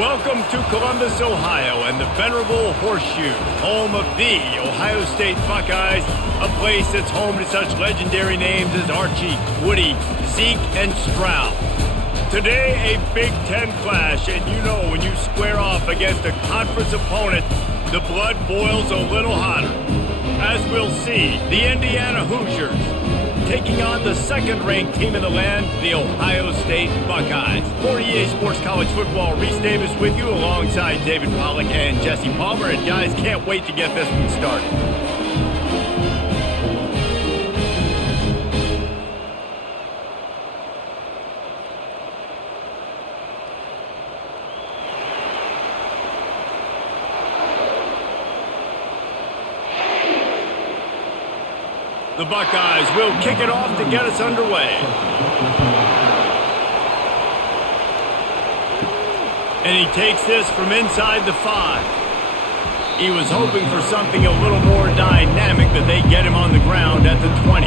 Welcome to Columbus, Ohio, and the venerable Horseshoe, home of the Ohio State Buckeyes, a place that's home to such legendary names as Archie, Woody, Zeke, and Stroud. Today, a Big Ten clash, and you know when you square off against a conference opponent, the blood boils a little hotter. As we'll see, the Indiana Hoosiers taking on the second-ranked team in the land, the Ohio State Buckeyes. For EA Sports College Football, Reese Davis with you alongside David Pollack and Jesse Palmer. And guys, can't wait to get this one started. The Buckeyes will kick it off to get us underway. And he takes this from inside the 5. He was hoping for something a little more dynamic, but they get him on the ground at the 20.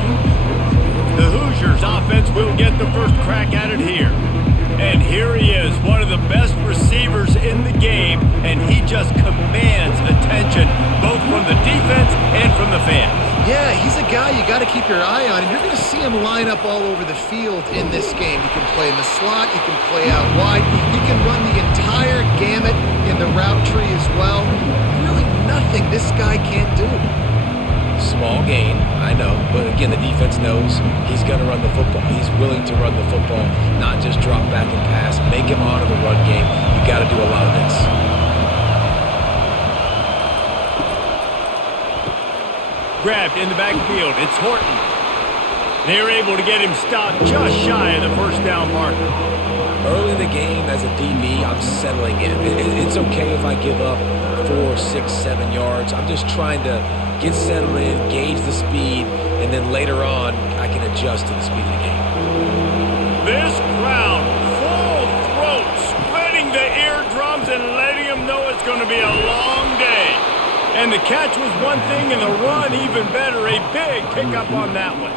The Hoosiers offense will get the first crack at it here. And here he is, one of the best receivers in the game, and he just commands attention both from the defense and from the fans. Yeah, he's a guy you got to keep your eye on, and you're going to see him line up all over the field in this game. He can play in the slot, he can play out wide, he can run the entire gamut in the route tree as well. Really nothing this guy can't do. Small gain, I know, but again, the defense knows he's going to run the football. He's willing to run the football, not just drop back and pass, make him honor the run game. You got to do a lot of this. Grabbed in the backfield, it's Horton. They're able to get him stopped just shy of the first down marker. Early in the game, as a DB, I'm settling in. It's okay if I give up 4, 6, 7 yards. I'm just trying to get settled in, gauge the speed, and then later on, I can adjust to the speed of the game. This crowd, full throat, spreading the eardrums and letting them know it's going to be a long day. And the catch was one thing, and the run even better. A big pickup on that one.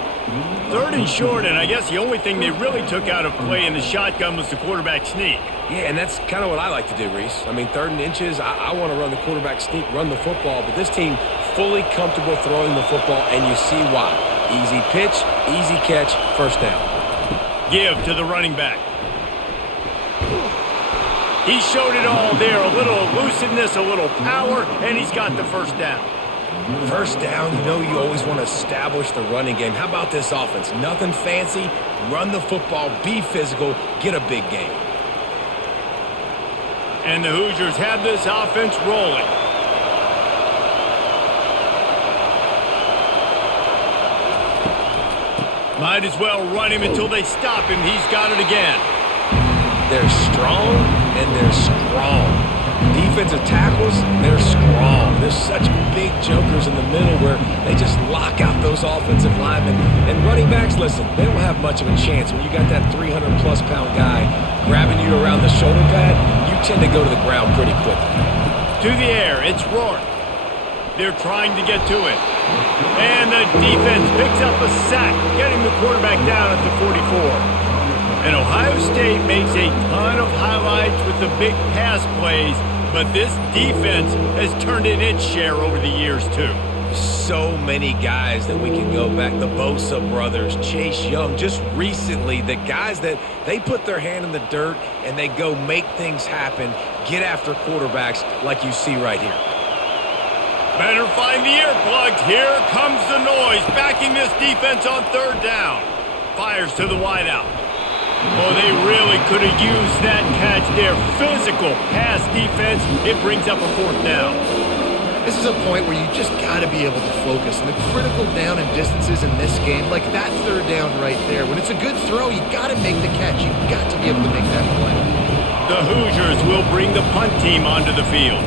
3rd and short, and I guess the only thing they really took out of play in the shotgun was the quarterback sneak. Yeah, and that's kind of what I like to do, Reese. I mean, 3rd and inches, I want to run the quarterback sneak, run the football, but this team fully comfortable throwing the football, and you see why. Easy pitch, easy catch, first down. Give to the running back. He showed it all there, a little elusiveness, a little power, and he's got the first down. First down, you know you always want to establish the running game. How about this offense? Nothing fancy, run the football, be physical, get a big gain. And the Hoosiers have this offense rolling. Might as well run him until they stop him. He's got it again. They're strong and they're strong. Defensive tackles, they're strong. There's such big jokers in the middle where they just lock out those offensive linemen. And running backs, listen, they don't have much of a chance. When you got that 300-plus pound guy grabbing you around the shoulder pad, you tend to go to the ground pretty quickly. To the air, it's Rourke. They're trying to get to it. And the defense picks up a sack, getting the quarterback down at the 44. And Ohio State makes a ton of highlights with the big pass plays, but this defense has turned in its share over the years, too. So many guys that we can go back. The Bosa brothers, Chase Young, just recently, the guys that they put their hand in the dirt and they go make things happen, get after quarterbacks like you see right here. Better find the earplugs. Here comes the noise, backing this defense on 3rd down. Fires to the wideout. Oh, they really could have used that catch there. Physical pass defense. It brings up a 4th down. This is a point where you just got to be able to focus. And the critical down and distances in this game, like that 3rd down right there, when it's a good throw, you got to make the catch. You got to be able to make that play. The Hoosiers will bring the punt team onto the field.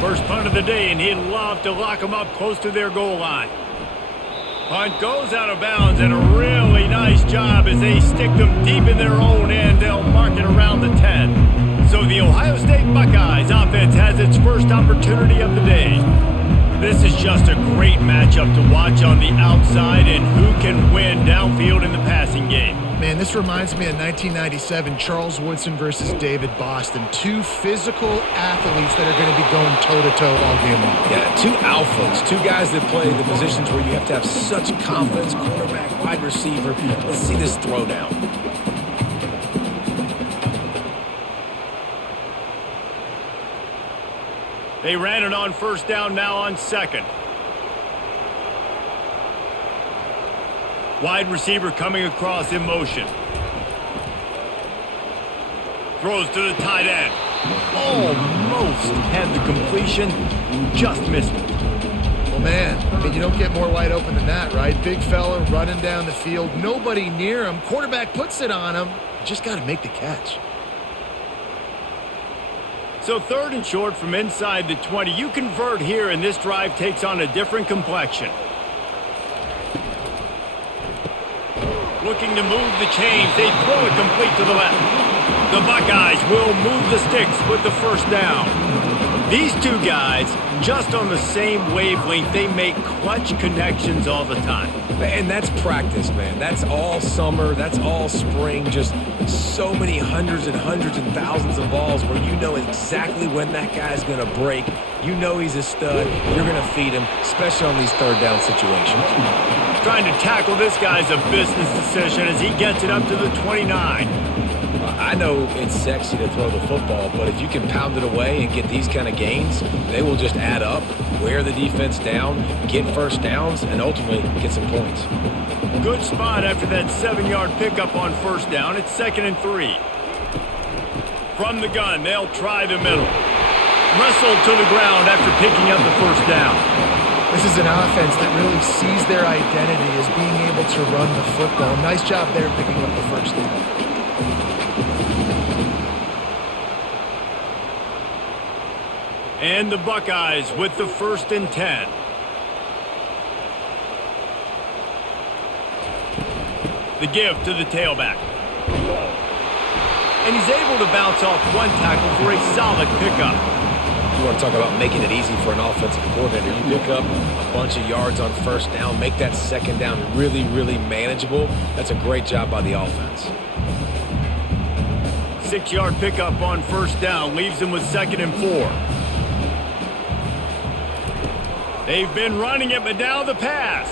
First punt of the day, and he'd love to lock them up close to their goal line. Punt goes out of bounds, and a really nice job as they stick them deep in their own end. They'll mark it around the 10. So the Ohio State Buckeyes offense has its first opportunity of the day. This is just a great matchup to watch on the outside and who can win downfield in the passing game. Man, this reminds me of 1997, Charles Woodson versus David Boston. Two physical athletes that are going to be going toe-to-toe all game long. Yeah, two alphas, two guys that play the positions where you have to have such confidence, quarterback, wide receiver. Let's see this throwdown. They ran it on first down, now on second. Wide receiver coming across in motion. Throws to the tight end. Almost had the completion, just missed it. Well, man, I mean, you don't get more wide open than that, right? Big fella running down the field, nobody near him. Quarterback puts it on him. You just got to make the catch. So third and short from inside the 20. You convert here, and this drive takes on a different complexion. Looking to move the chains. They throw it complete to the left. The Buckeyes will move the sticks with the first down. These two guys, just on the same wavelength, they make clutch connections all the time. And that's practice, man. That's all summer. That's all spring. Just so many hundreds and thousands of balls where you know exactly when that guy's going to break. You know he's a stud. You're going to feed him, especially on these third down situations. Trying to tackle this guy's a business decision as he gets it up to the 29. I know it's sexy to throw the football, but if you can pound it away and get these kind of gains, they will just add up, wear the defense down, get first downs, and ultimately get some points. Good spot after that 7-yard pickup on first down. It's 2nd and 3. From the gun, they'll try the middle. Wrestled to the ground after picking up the first down. This is an offense that really sees their identity as being able to run the football. Nice job there picking up the first down. And the Buckeyes with the 1st and 10. The give to the tailback. And he's able to bounce off one tackle for a solid pickup. You want to talk about making it easy for an offensive coordinator. You pick up a bunch of yards on first down, make that second down really, really manageable. That's a great job by the offense. 6-yard pickup on first down leaves him with 2nd and 4. They've been running it, but now the pass.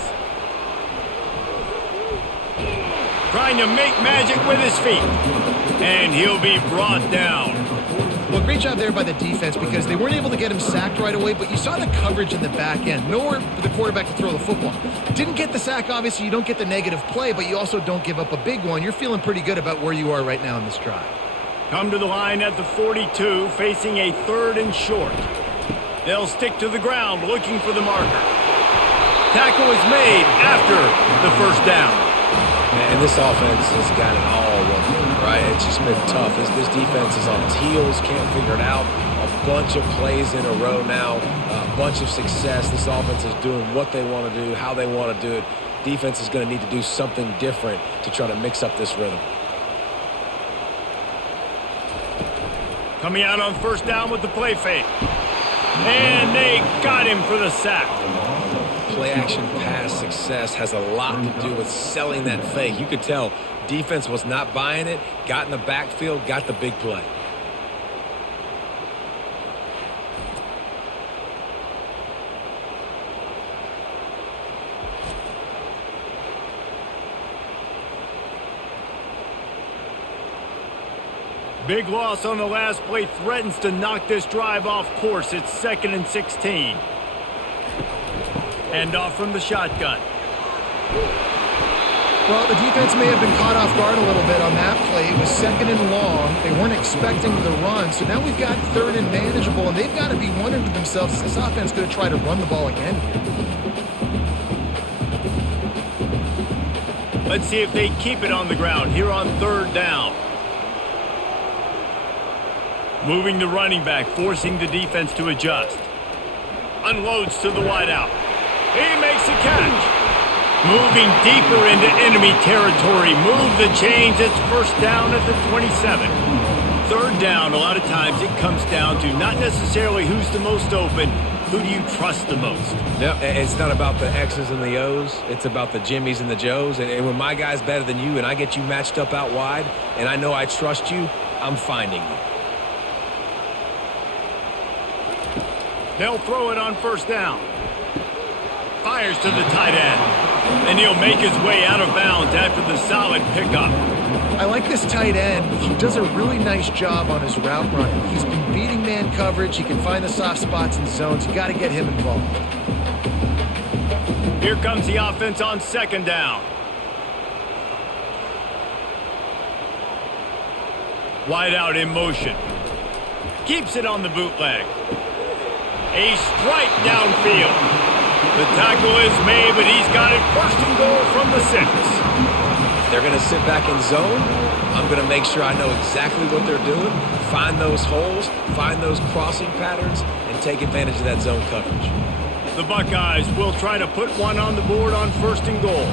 Trying to make magic with his feet. And he'll be brought down. Well, great job there by the defense because they weren't able to get him sacked right away, but you saw the coverage in the back end. Nowhere for the quarterback to throw the football. Didn't get the sack, obviously. You don't get the negative play, but you also don't give up a big one. You're feeling pretty good about where you are right now in this drive. Come to the line at the 42, facing a 3rd and short. They'll stick to the ground, looking for the marker. Tackle is made after the first down. And this offense has got it all working, right? It's just been tough. This defense is on its heels, can't figure it out. A bunch of plays in a row now, a bunch of success. This offense is doing what they want to do, how they want to do it. Defense is going to need to do something different to try to mix up this rhythm. Coming out on first down with the play fake. And they got him for the sack. Play action pass success has a lot to do with selling that fake. You could tell defense was not buying it, got in the backfield, got the big play. Big loss on the last play threatens to knock this drive off course. It's 2nd and 16. End off from the shotgun. Well, the defense may have been caught off guard a little bit on that play. It was 2nd and long. They weren't expecting the run. So now we've got 3rd and manageable, and they've got to be wondering to themselves, is this offense going to try to run the ball again here? Let's see if they keep it on the ground here on 3rd down. Moving the running back, forcing the defense to adjust. Unloads to the wideout. He makes a catch. Moving deeper into enemy territory. Move the chains. It's first down at the 27. 3rd down, a lot of times it comes down to not necessarily who's the most open, Who do you trust the most? No, it's not about the X's and the O's. It's about the Jimmies and the Joes. And when my guy's better than you and I get you matched up out wide and I know I trust you, I'm finding you. They'll throw it on first down. Fires to the tight end. And he'll make his way out of bounds after the solid pickup. I like this tight end. He does a really nice job on his route running. He's been beating man coverage. He can find the soft spots and zones. You got to get him involved. Here comes the offense on second down. Wide out in motion. Keeps it on the bootleg. A strike downfield. The tackle is made, but he's got it first and goal from the 6. They're going to sit back in zone. I'm going to make sure I know exactly what they're doing, find those holes, find those crossing patterns, and take advantage of that zone coverage. The Buckeyes will try to put one on the board on first and goal.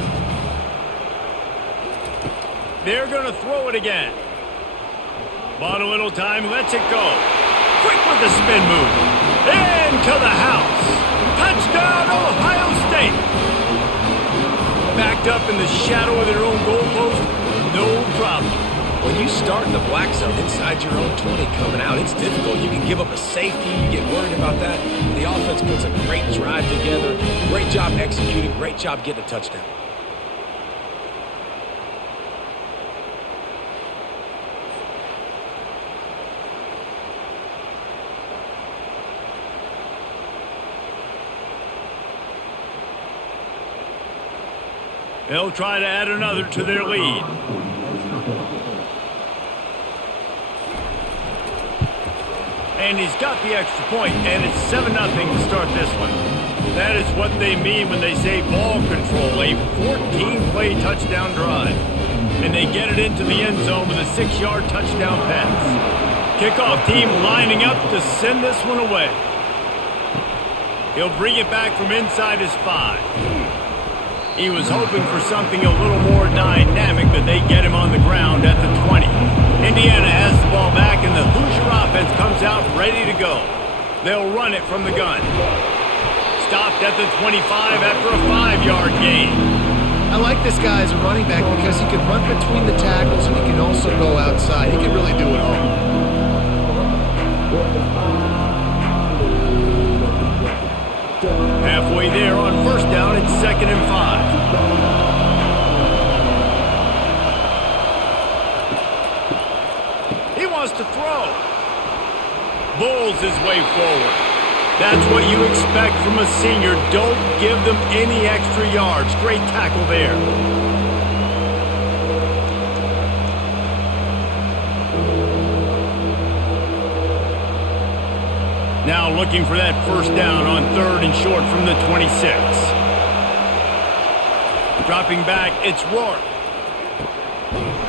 They're going to throw it again. Bought a little time, lets it go. Quick with the spin move. Into the house. Touchdown, Ohio State. Backed up in the shadow of their own goalpost, no problem. When you start in the black zone inside your own 20 coming out, it's difficult. You can give up a safety. You get worried about that. The offense puts a great drive together. Great job executing. Great job getting a touchdown. They'll try to add another to their lead. And he's got the extra point, and it's 7-0 to start this one. That is what they mean when they say ball control, a 14-play touchdown drive. And they get it into the end zone with a 6-yard touchdown pass. Kickoff team lining up to send this one away. He'll bring it back from inside his 5. He was hoping for something a little more dynamic, but they get him on the ground at the 20. Indiana has the ball back, and the Hoosier offense comes out ready to go. They'll run it from the gun. Stopped at the 25 after a 5-yard gain. I like this guy as a running back because he can run between the tackles and he can also go outside. He can really do it all. Halfway there on first down, it's 2nd and 5. He wants to throw. Bulls his way forward. That's what you expect from a senior. Don't give them any extra yards. Great tackle there. Now looking for that first down on 3rd and short from the 26. Dropping back, it's Rourke.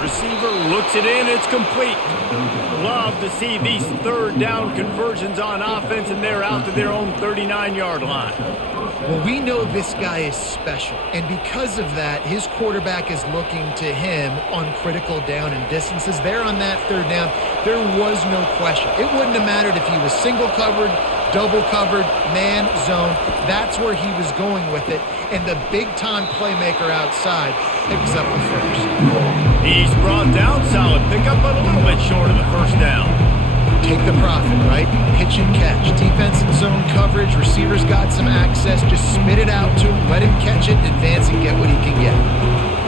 Receiver looks it in, it's complete. Love to see these 3rd down conversions on offense, and they're out to their own 39-yard line. Well, we know this guy is special, and because of that, his quarterback is looking to him on critical down and distances. There on that 3rd down, there was no question. It wouldn't have mattered if he was single covered, double covered, man, zone. That's where he was going with it, and the big-time playmaker outside picks up the first. He's brought down, solid pickup, but a little bit short of the first down. Take the profit, right? Pitch and catch. Defense and zone coverage. Receivers got some access. Just spit it out to him. Let him catch it, advance, and get what he can get.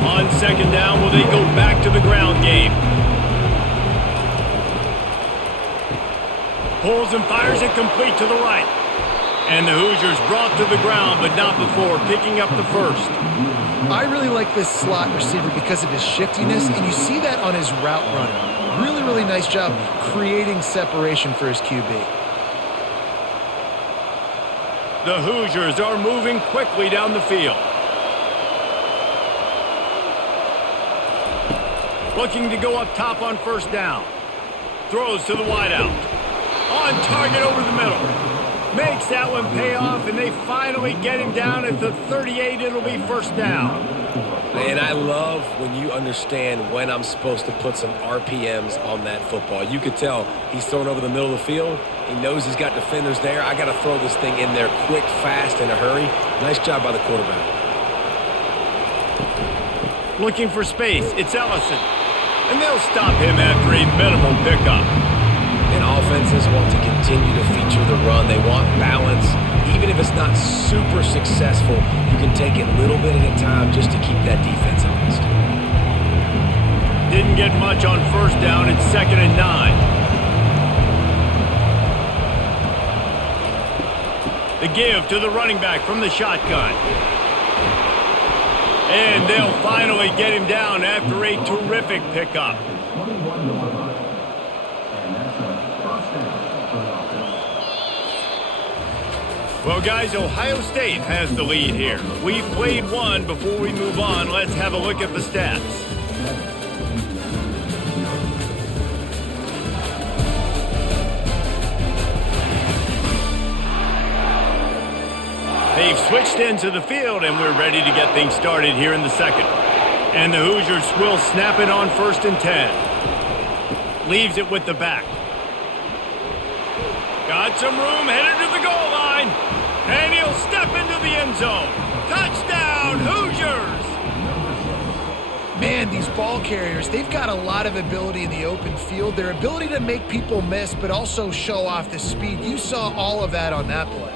On 2nd down, will they go back to the ground game? Pulls and fires it complete to the right. And the Hoosiers brought to the ground, but not before picking up the first. I really like this slot receiver because of his shiftiness, and you see that on his route running. Really, really nice job creating separation for his QB. The Hoosiers are moving quickly down the field. Looking to go up top on first down. Throws to the wideout. On target over the middle. Makes that one pay off, and they finally get him down at the 38. It'll be first down. And I love when you understand when I'm supposed to put some RPMs on that football. You could tell he's thrown over the middle of the field. He knows he's got defenders there. I got to throw this thing in there quick, fast, in a hurry. Nice job by the quarterback. Looking for space, it's Ellison. And they'll stop him after a minimal pickup. And offenses want to continue to feature the run. They want balance. Even if it's not super successful, you can take it little bit at a time just to keep that defense honest. Didn't get much on first down. It's 2nd and 9. The give to the running back from the shotgun. And they'll finally get him down after a terrific pickup. Well, guys, Ohio State has the lead here. We've played one. Before we move on, let's have a look at the stats. They've switched into the field, and we're ready to get things started here in the second. And the Hoosiers will snap it on 1st and 10. Leaves it with the back. Got some room, headed to the goal line. And he'll step into the end zone. Touchdown, Hoosiers! Man, these ball carriers, they've got a lot of ability in the open field. Their ability to make people miss, but also show off the speed. You saw all of that on that play.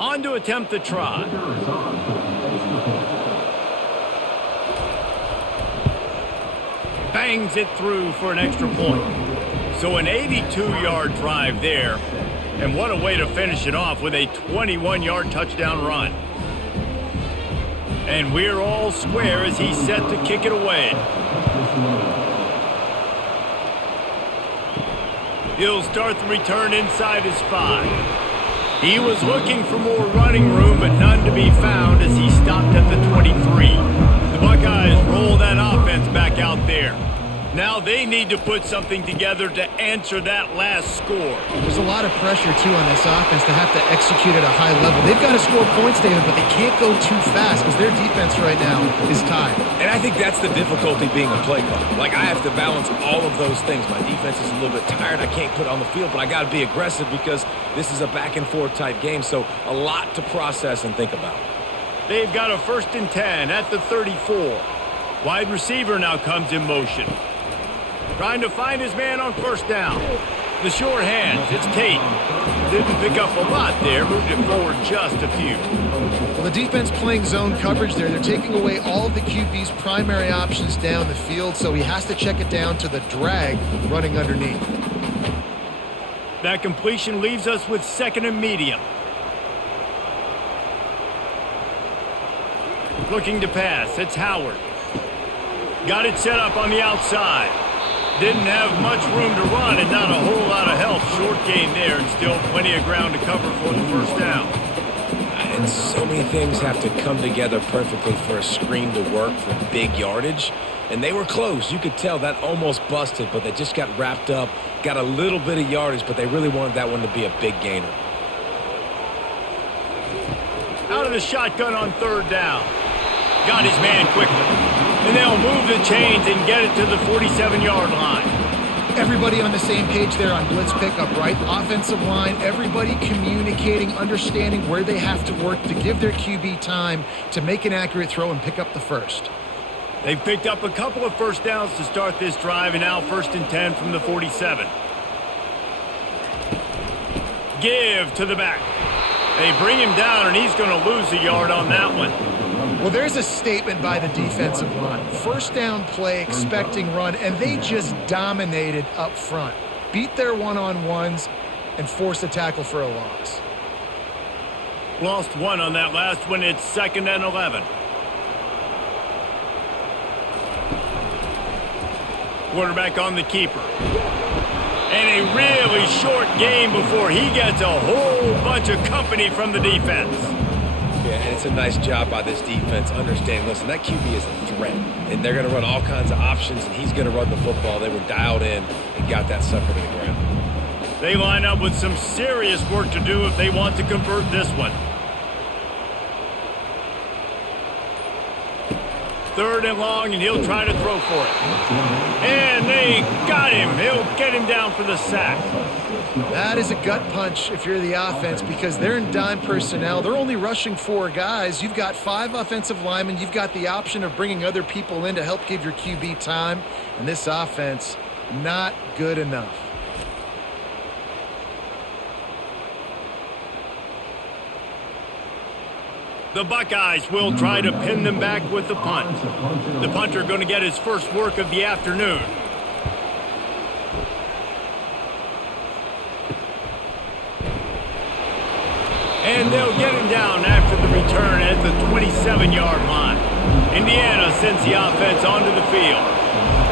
On to attempt the try. Bangs it through for an extra point. So an 82-yard drive there. And what a way to finish it off with a 21-yard touchdown run. And we're all square as he's set to kick it away. He'll start the return inside his 5. He was looking for more running room, but none to be found as he stopped at the 23. The Buckeyes roll that offense back out there. Now they need to put something together to answer that last score. There's a lot of pressure, too, on this offense to have to execute at a high level. They've got to score points, David, but they can't go too fast because their defense right now is tied. And I think that's the difficulty being a play caller. Like, I have to balance all of those things. My defense is a little bit tired. I can't put it on the field, but I got to be aggressive because this is a back-and-forth type game, so a lot to process and think about. They've got a 1st and 10 at the 34. Wide receiver now comes in motion. Trying to find his man on 1st down. The short hands, it's Tate. Didn't pick up a lot there, moved it forward just a few. Well, the defense playing zone coverage there. They're taking away all of the QB's primary options down the field, so he has to check it down to the drag running underneath. That completion leaves us with 2nd and medium. Looking to pass, it's Howard. Got it set up on the outside. Didn't have much room to run and not a whole lot of help. Short gain there and still plenty of ground to cover for the 1st down. And so many things have to come together perfectly for a screen to work for big yardage. And they were close. You could tell that almost busted, but they just got wrapped up, got a little bit of yardage, but they really wanted that one to be a big gainer. Out of the shotgun on 3rd down. Got his man quickly. And they'll move the chains and get it to the 47-yard line. Everybody on the same page there on blitz pickup, right? Offensive line, everybody communicating, understanding where they have to work to give their QB time to make an accurate throw and pick up the 1st. They've picked up a couple of 1st downs to start this drive, and now 1st and 10 from the 47. Give to the back. They bring him down, and he's going to lose a yard on that one. Well, there's a statement by the defensive line. 1st down play, expecting run, and they just dominated up front. Beat their one-on-ones and forced a tackle for a loss. Lost one on that last one. It's 2nd and 11. Quarterback on the keeper. And a really short game before he gets a whole bunch of company from the defense. Yeah, and it's a nice job by this defense. Understand, listen, that QB is a threat. And they're going to run all kinds of options, and he's going to run the football. They were dialed in and got that sucker to the ground. They line up with some serious work to do if they want to convert this one. 3rd and long, and he'll try to throw for it. And they got him. He'll get him down for the sack. That is a gut punch if you're the offense because they're in dime personnel. They're only rushing 4 guys. You've got 5 offensive linemen. You've got the option of bringing other people in to help give your QB time. And this offense, not good enough. The Buckeyes will try to pin them back with the punt. The punter going to get his first work of the afternoon. And they'll get him down after the return at the 27-yard line. Indiana sends the offense onto the field.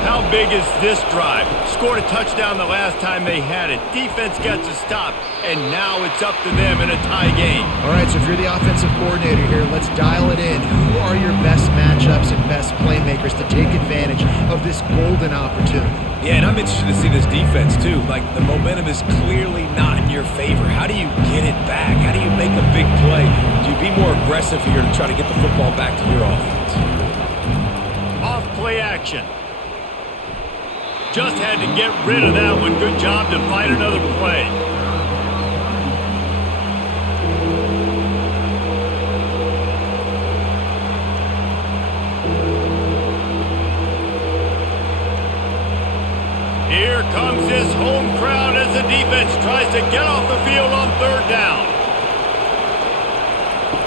How big is this drive? Scored a touchdown the last time they had it. Defense gets a stop, and now it's up to them in a tie game. All right, so if you're the offensive coordinator here, let's dial it in. Who are your best matchups and best playmakers to take advantage of this golden opportunity? Yeah, and I'm interested to see this defense, too. Like, the momentum is clearly not in your favor. How do you get it back? How do you make a big play? Do you be more aggressive here to try to get the football back to your offense? Off play action. Just had to get rid of that one. Good job to find another play. Here comes this home crowd as the defense tries to get off the field on 3rd down.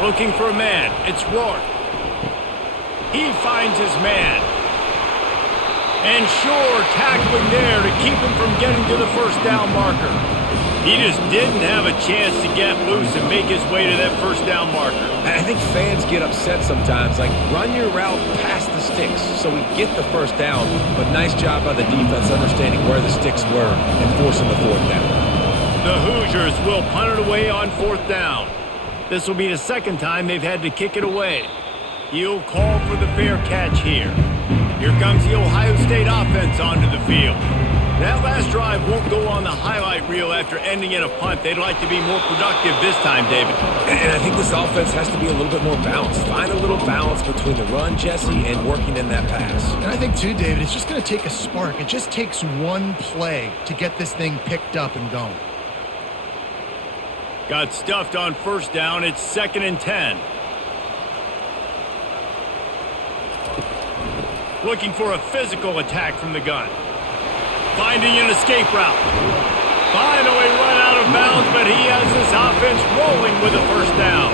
Looking for a man. It's Rourke. He finds his man. And sure, tackling there to keep him from getting to the 1st down marker. He just didn't have a chance to get loose and make his way to that 1st down marker. I think fans get upset sometimes. Like, run your route past the sticks so we get the 1st down. But nice job by the defense understanding where the sticks were and forcing the 4th down. The Hoosiers will punt it away on 4th down. This will be the 2nd time they've had to kick it away. He'll call for the fair catch here. Here comes the Ohio State offense onto the field. That last drive won't go on the highlight reel after ending in a punt. They'd like to be more productive this time, David. And I think this offense has to be a little bit more balanced. Find a little balance between the run, Jesse, and working in that pass. And I think, too, David, it's just going to take a spark. It just takes one play to get this thing picked up and going. Got stuffed on 1st down. It's 2nd and 10. Looking for a physical attack from the gun. Finding an escape route. Finally run out of bounds, but he has this offense rolling with a 1st down.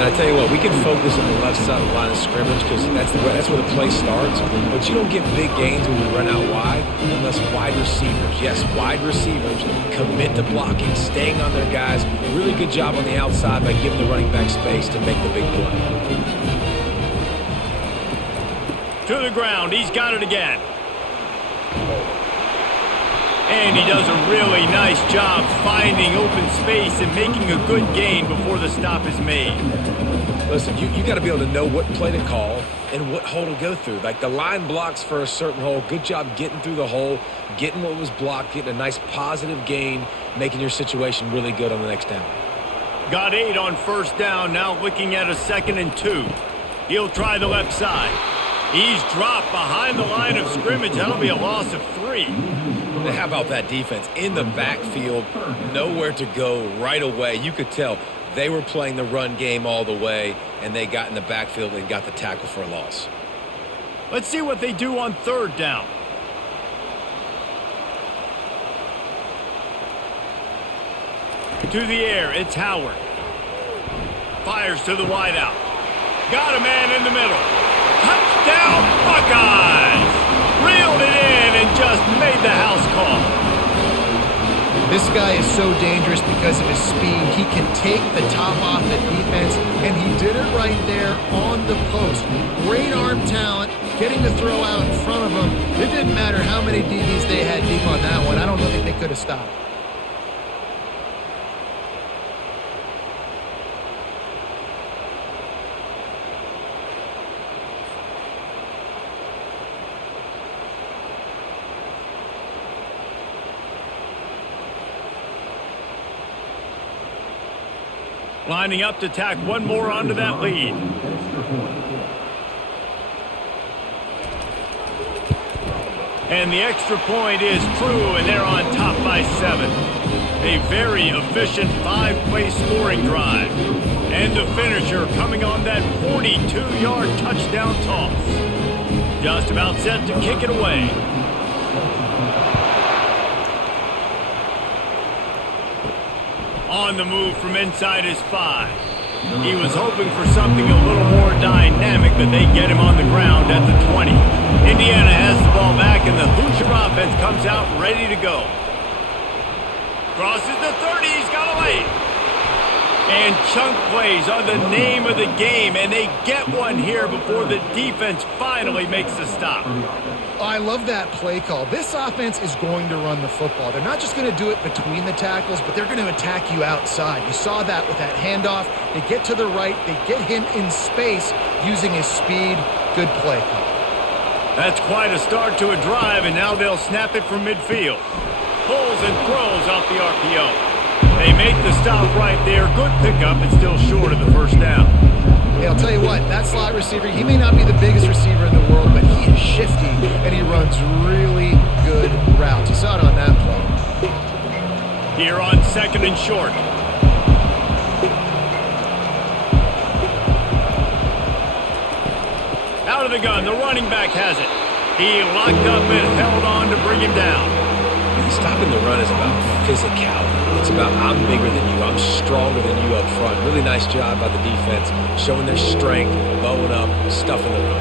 And I tell you what, we can focus on the left side of the line of scrimmage because that's where the play starts. But you don't get big gains when you run out wide unless wide receivers, yes, wide receivers, commit to blocking, staying on their guys. Really good job on the outside by giving the running back space to make the big play. To the ground. He's got it again. And he does a really nice job finding open space and making a good gain before the stop is made. Listen, you got to be able to know what play to call and what hole to go through. Like the line blocks for a certain hole. Good job getting through the hole, getting what was blocked, getting a nice positive gain, making your situation really good on the next down. Got 8 on 1st down. Now looking at a 2nd and 2. He'll try the left side. He's dropped behind the line of scrimmage. That'll be a loss of 3. How about that defense? In the backfield, nowhere to go right away. You could tell they were playing the run game all the way, and they got in the backfield and got the tackle for a loss. Let's see what they do on 3rd down. To the air, it's Howard. Fires to the wideout. Got a man in the middle. Touchdown, Buckeyes! Reeled it in and just made the house call. This guy is so dangerous because of his speed. He can take the top off the defense, and he did it right there on the post. Great arm talent, getting the throw out in front of them. It didn't matter how many DBs they had deep on that one. I don't think they could have stopped. Lining up to tack one more onto that lead. And the extra point is true, and they're on top by 7. A very efficient 5-play scoring drive. And the finisher coming on that 42-yard touchdown toss. Just about set to kick it away. On the move from inside his 5. He was hoping for something a little more dynamic, but they get him on the ground at the 20. Indiana has the ball back, and the Hoosier offense comes out ready to go. Crosses the 30, he's got away. And chunk plays are the name of the game, and they get one here before the defense finally makes the stop. I love that play call. This offense is going to run the football. They're not just going to do it between the tackles, but they're going to attack you outside. You saw that with that handoff. They get to the right. They get him in space using his speed. Good play call. That's quite a start to a drive, and now they'll snap it from midfield. Pulls and throws off the RPO. They make the stop right there. Good pickup. It's still short of the first down. Hey, I'll tell you what, that slot receiver, he may not be the biggest receiver in the world, but he is shifty, and he runs really good routes. You saw it on that play. Here on 2nd and short. Out of the gun, the running back has it. He locked up and held on to bring him down. Stopping the run is about physicality. It's about I'm bigger than you, I'm stronger than you up front. Really nice job by the defense, showing their strength, bowing up, stuffing the run.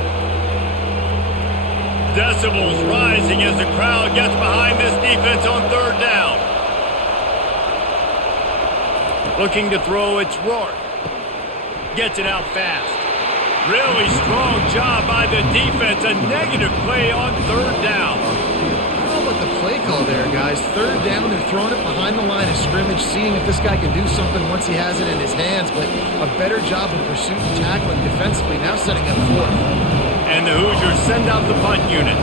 Decibels rising as the crowd gets behind this defense on 3rd down. Looking to throw, it's Rourke. Gets it out fast. Really strong job by the defense. A negative play on 3rd down. The play call there, guys. 3rd down, they're throwing it behind the line of scrimmage, seeing if this guy can do something once he has it in his hands, but a better job of pursuit and tackling defensively, now setting up 4th. And the Hoosiers send out the punt unit.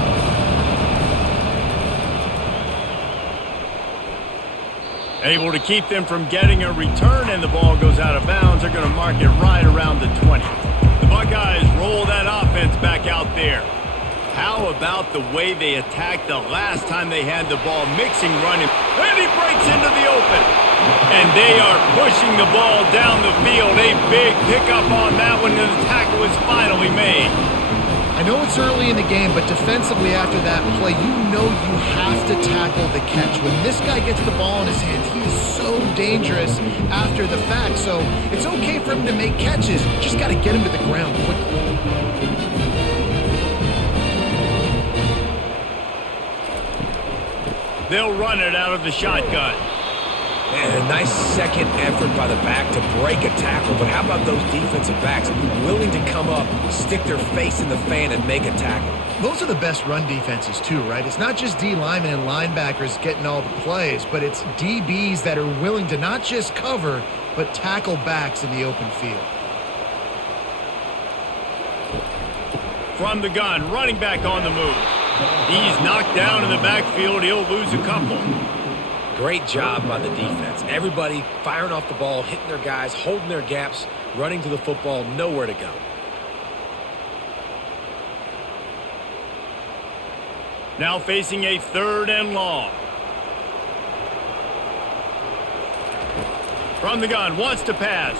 Able to keep them from getting a return, and the ball goes out of bounds. They're going to mark it right around the 20. The Buckeyes roll that offense back out there. How about the way they attacked the last time they had the ball, mixing, running, and he breaks into the open. And they are pushing the ball down the field. A big pickup on that one, and the tackle is finally made. I know it's early in the game, but defensively after that play, you know you have to tackle the catch. When this guy gets the ball in his hands, he is so dangerous after the fact. So it's okay for him to make catches. You just got to get him to the ground quickly. They'll run it out of the shotgun. And a nice second effort by the back to break a tackle. But how about those defensive backs willing to come up, stick their face in the fan, and make a tackle? Those are the best run defenses too, right? It's not just D linemen and linebackers getting all the plays, but it's DBs that are willing to not just cover, but tackle backs in the open field. From the gun, running back on the move. He's knocked down in the backfield. He'll lose a couple. Great job by the defense. Everybody firing off the ball, hitting their guys, holding their gaps, running to the football, nowhere to go. Now facing a 3rd and long. From the gun, wants to pass.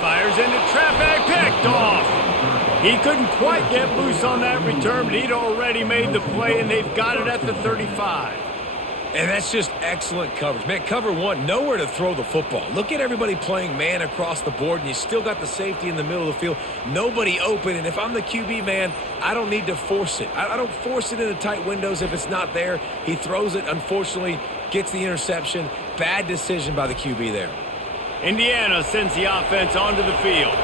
Fires into traffic, picked off. He couldn't quite get loose on that return, but he'd already made the play, and they've got it at the 35. And that's just excellent coverage. Man, cover one, nowhere to throw the football. Look at everybody playing man across the board, and you still got the safety in the middle of the field. Nobody open, and if I'm the QB, man, I don't need to force it. I don't force it into tight windows if it's not there. He throws it, unfortunately, gets the interception. Bad decision by the QB there. Indiana sends the offense onto the field.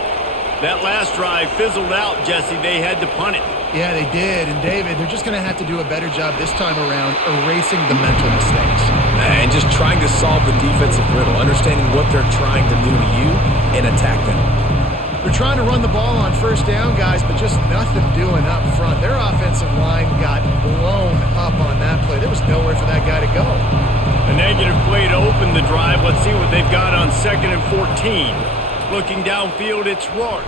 That last drive fizzled out, Jesse. They had to punt it. Yeah, they did. And, David, they're just going to have to do a better job this time around erasing the mental mistakes. And just trying to solve the defensive riddle, understanding what they're trying to do to you and attack them. They're trying to run the ball on first down, guys, but just nothing doing up front. Their offensive line got blown up on that play. There was nowhere for that guy to go. A negative play to open the drive. Let's see what they've got on 2nd and 14. Looking downfield, it's Rourke.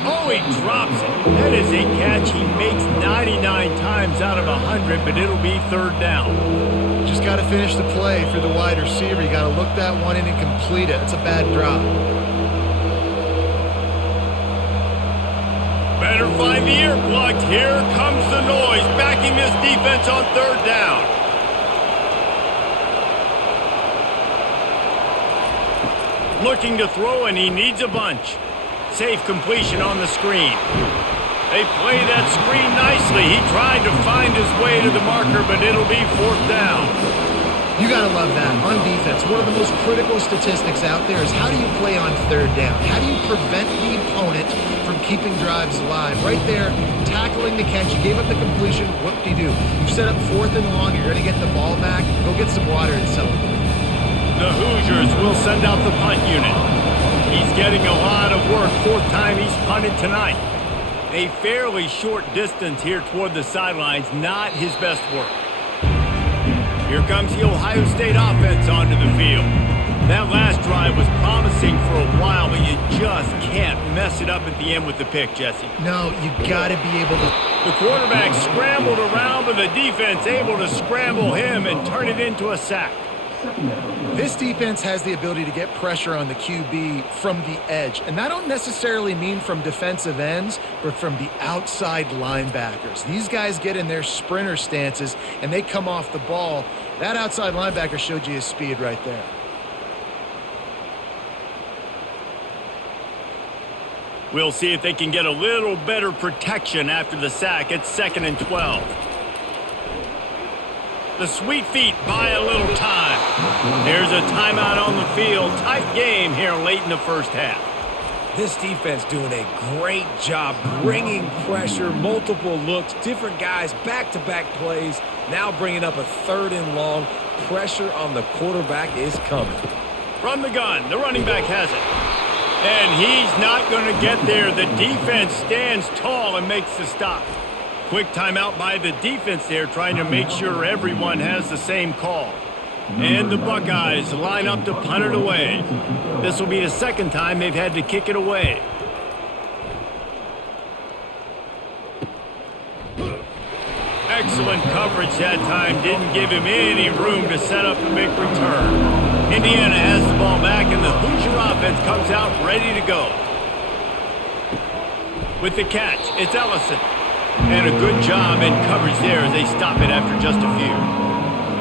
Oh, he drops it. That is a catch he makes 99 times out of 100, but it'll be 3rd down. Just got to finish the play for the wide receiver. You got to look that one in and complete it. It's a bad drop. Better find the earplugs. Here comes the noise, backing this defense on 3rd down. Looking to throw, and he needs a bunch. Safe completion on the screen. They play that screen nicely. He tried to find his way to the marker, but it'll be 4th down. You got to love that. On defense, one of the most critical statistics out there is how do you play on 3rd down? How do you prevent the opponent from keeping drives alive? Right there, tackling the catch. You gave up the completion. Whoop-de-doo. You've set up 4th and long. You're going to get the ball back. Go get some water and celebrate. The Hoosiers will send out the punt unit. He's getting a lot of work. 4th time he's punted tonight. A fairly short distance here toward the sidelines. Not his best work. Here comes the Ohio State offense onto the field. That last drive was promising for a while, but you just can't mess it up at the end with the pick, Jesse. No, you got to be able to. The quarterback scrambled around, but the defense able to scramble him and turn it into a sack. This defense has the ability to get pressure on the QB from the edge. And that don't necessarily mean from defensive ends, but from the outside linebackers. These guys get in their sprinter stances, and they come off the ball. That outside linebacker showed you his speed right there. We'll see if they can get a little better protection after the sack. It's 2nd and 12. The Sweet Feet buy a little time. There's a timeout on the field. Tight game here late in the first half. This defense doing a great job bringing pressure, multiple looks, different guys, back-to-back plays. Now bringing up a 3rd and long. Pressure on the quarterback is coming. From the gun, the running back has it. And he's not going to get there. The defense stands tall and makes the stop. Quick timeout by the defense there, trying to make sure everyone has the same call. And the Buckeyes line up to punt it away. This will be the 2nd time they've had to kick it away. Excellent coverage that time. Didn't give him any room to set up a big return. Indiana has the ball back, and the Hoosier offense comes out ready to go. With the catch, it's Ellison. And a good job in coverage there as they stop it after just a few.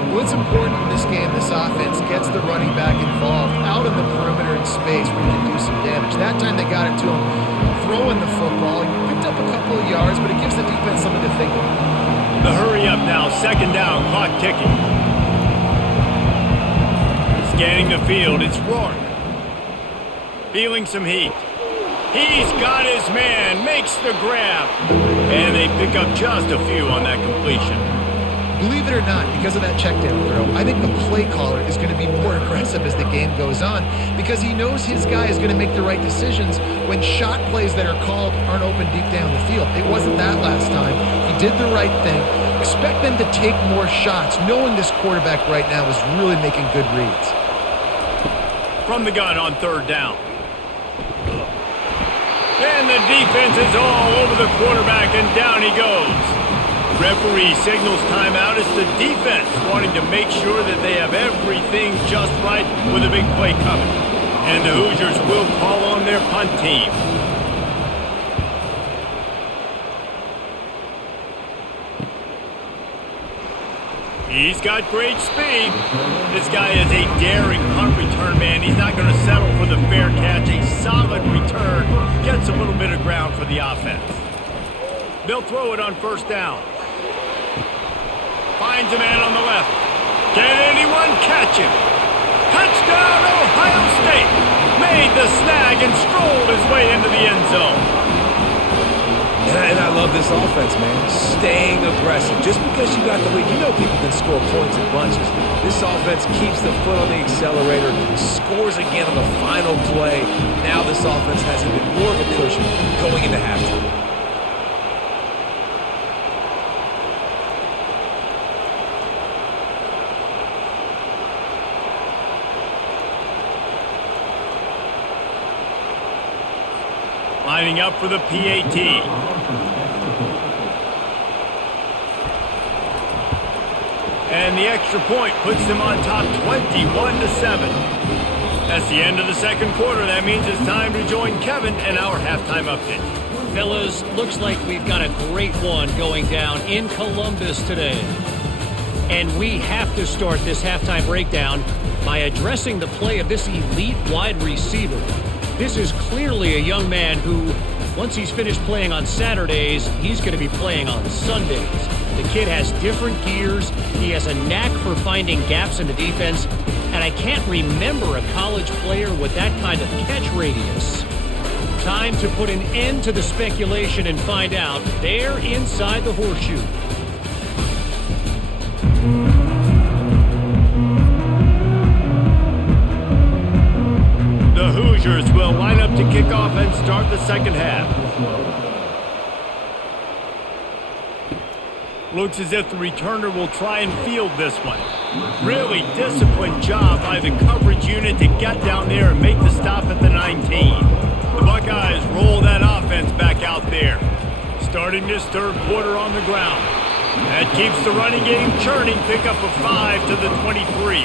What's important in this game, this offense gets the running back involved out in the perimeter in space where he can do some damage. That time they got it to him throwing the football. He picked up a couple of yards, but it gives the defense something to think about. The hurry up now, 2nd down, clock ticking. Scanning the field, it's Rourke. Feeling some heat. He's got his man, makes the grab. And they pick up just a few on that completion. Believe it or not, because of that check down throw, I think the play caller is going to be more aggressive as the game goes on because he knows his guy is going to make the right decisions when shot plays that are called aren't open deep down the field. It wasn't that last time. He did the right thing. Expect them to take more shots, knowing this quarterback right now is really making good reads. From the gun on 3rd down. And the defense is all over the quarterback, and down he goes. Referee signals timeout. It's the defense wanting to make sure that they have everything just right with a big play coming. And the Hoosiers will call on their punt team. He's got great speed. This guy is a daring punt return man. He's not going to settle for the fair catch. A solid return. Gets a little bit of ground for the offense. They'll throw it on 1st down. Finds a man on the left. Can anyone catch him? Touchdown, Ohio State. made the snag and strolled his way into the end zone. And I love this offense, man. Staying aggressive. Just because you got the lead, you know people can score points in bunches. This offense keeps the foot on the accelerator, scores again on the final play. Now this offense has even more of a cushion going into halftime. Lining up for the PAT. And the extra point puts them on top 21-7. That's the end of the second quarter. That means it's time to join Kevin and our halftime update. Fellas, looks like we've got a great one going down in Columbus today. And we have to start this halftime breakdown by addressing the play of this elite wide receiver. This is clearly a young man who, once he's finished playing on Saturdays, he's going to be playing on Sundays. The kid has different gears. He has a knack for finding gaps in the defense. And I can't remember a college player with that kind of catch radius. Time to put an end to the speculation and find out there inside the horseshoe. The Hoosiers will line up to kick off and start the second half. Looks as if the returner will try and field this one. Really disciplined job by the coverage unit to get down there and make the stop at the 19. The Buckeyes roll that offense back out there. Starting this third quarter on the ground. That keeps the running game churning. Pick up a 5 to the 23.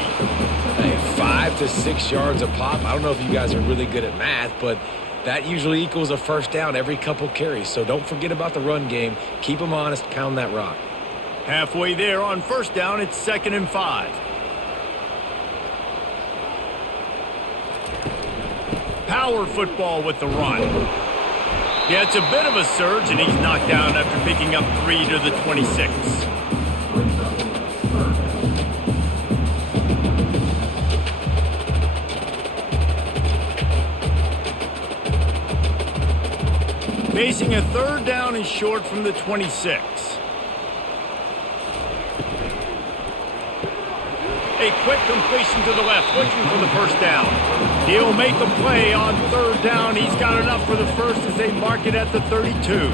Hey, 5 to 6 yards a pop. I don't know if you guys are really good at math, but that usually equals a first down every couple carries. So don't forget about the run game. Keep them honest. Pound that rock. Halfway there on first down, it's 2nd and 5. Power football with the run. Yeah, it's a bit of a surge, and he's knocked down after picking up 3 to the 26. Facing a third down and short from the 26. A quick completion to the left, looking for the first down. He'll make a play on third down. He's got enough for the first as they mark it at the 32.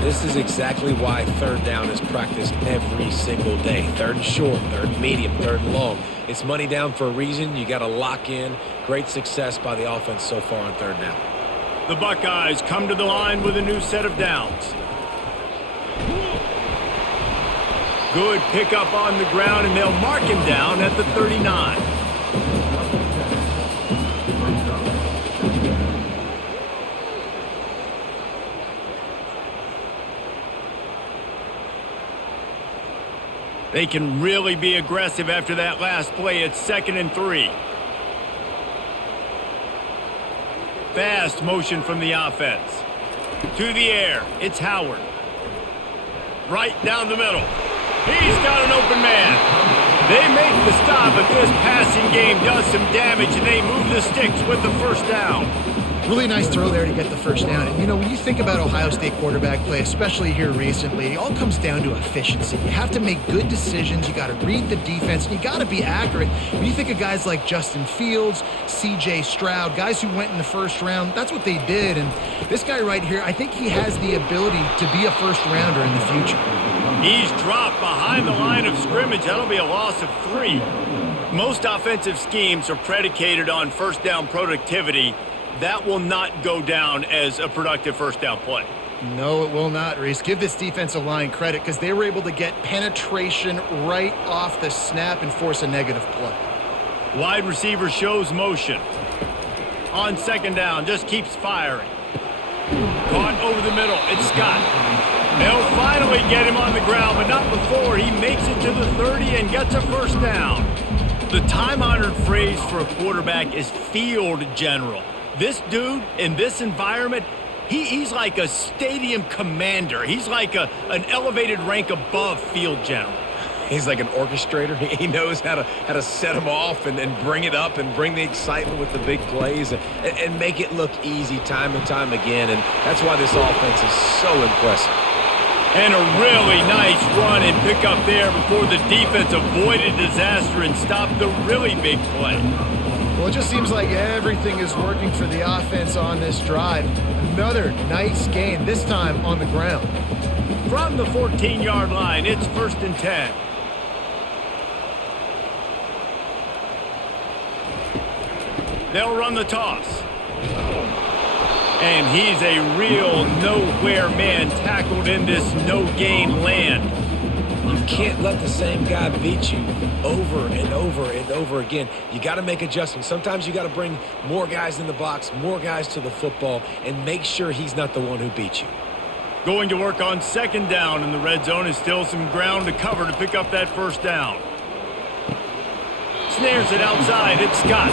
This is exactly why third down is practiced every single day. Third and short, third and medium, third and long. It's money down for a reason. You got to lock in. Great success by the offense so far on third down. The Buckeyes come to the line with a new set of downs. Good pickup on the ground, and they'll mark him down at the 39. They can really be aggressive after that last play. It's 2nd and 3. Fast motion from the offense. To the air, it's Howard. Right down the middle. He's got an open man. They make the stop, but this passing game does some damage, and they move the sticks with the first down. Really nice throw there to get the first down. And, you know, when you think about Ohio State quarterback play, especially here recently, it all comes down to efficiency. You have to make good decisions. You got to read the defense. And you got to be accurate. When you think of guys like Justin Fields, C.J. Stroud, guys who went in the first round, that's what they did. And this guy right here, I think he has the ability to be a first-rounder in the future. He's dropped behind the line of scrimmage. That'll be a loss of 3. Most offensive schemes are predicated on first down productivity. That will not go down as a productive first down play. No, it will not, Reese. Give this defensive line credit because they were able to get penetration right off the snap and force a negative play. Wide receiver shows motion. On second down, just keeps firing. Caught over the middle. It's Scott. They'll finally get him on the ground, but not before he makes it to the 30 and gets a first down. The time-honored phrase for a quarterback is field general. This dude in this environment, he's like a stadium commander. He's like an elevated rank above field general. He's like an orchestrator. He knows how to set them off and bring it up and bring the excitement with the big plays and make it look easy time and time again. And that's why this offense is so impressive. And a really nice run and pick up there before the defense avoided disaster and stopped the really big play. Well, it just seems like everything is working for the offense on this drive. Another nice gain, this time on the ground. From the 14-yard line, it's 1st and 10. They'll run the toss. And he's a real nowhere man tackled in this no-gain land. You can't let the same guy beat you over and over and over again. You got to make adjustments. Sometimes you got to bring more guys in the box, more guys to the football, and make sure he's not the one who beats you. Going to work on 2nd down in the red zone is still some ground to cover to pick up that 1st down. Snares it outside, it's Scott.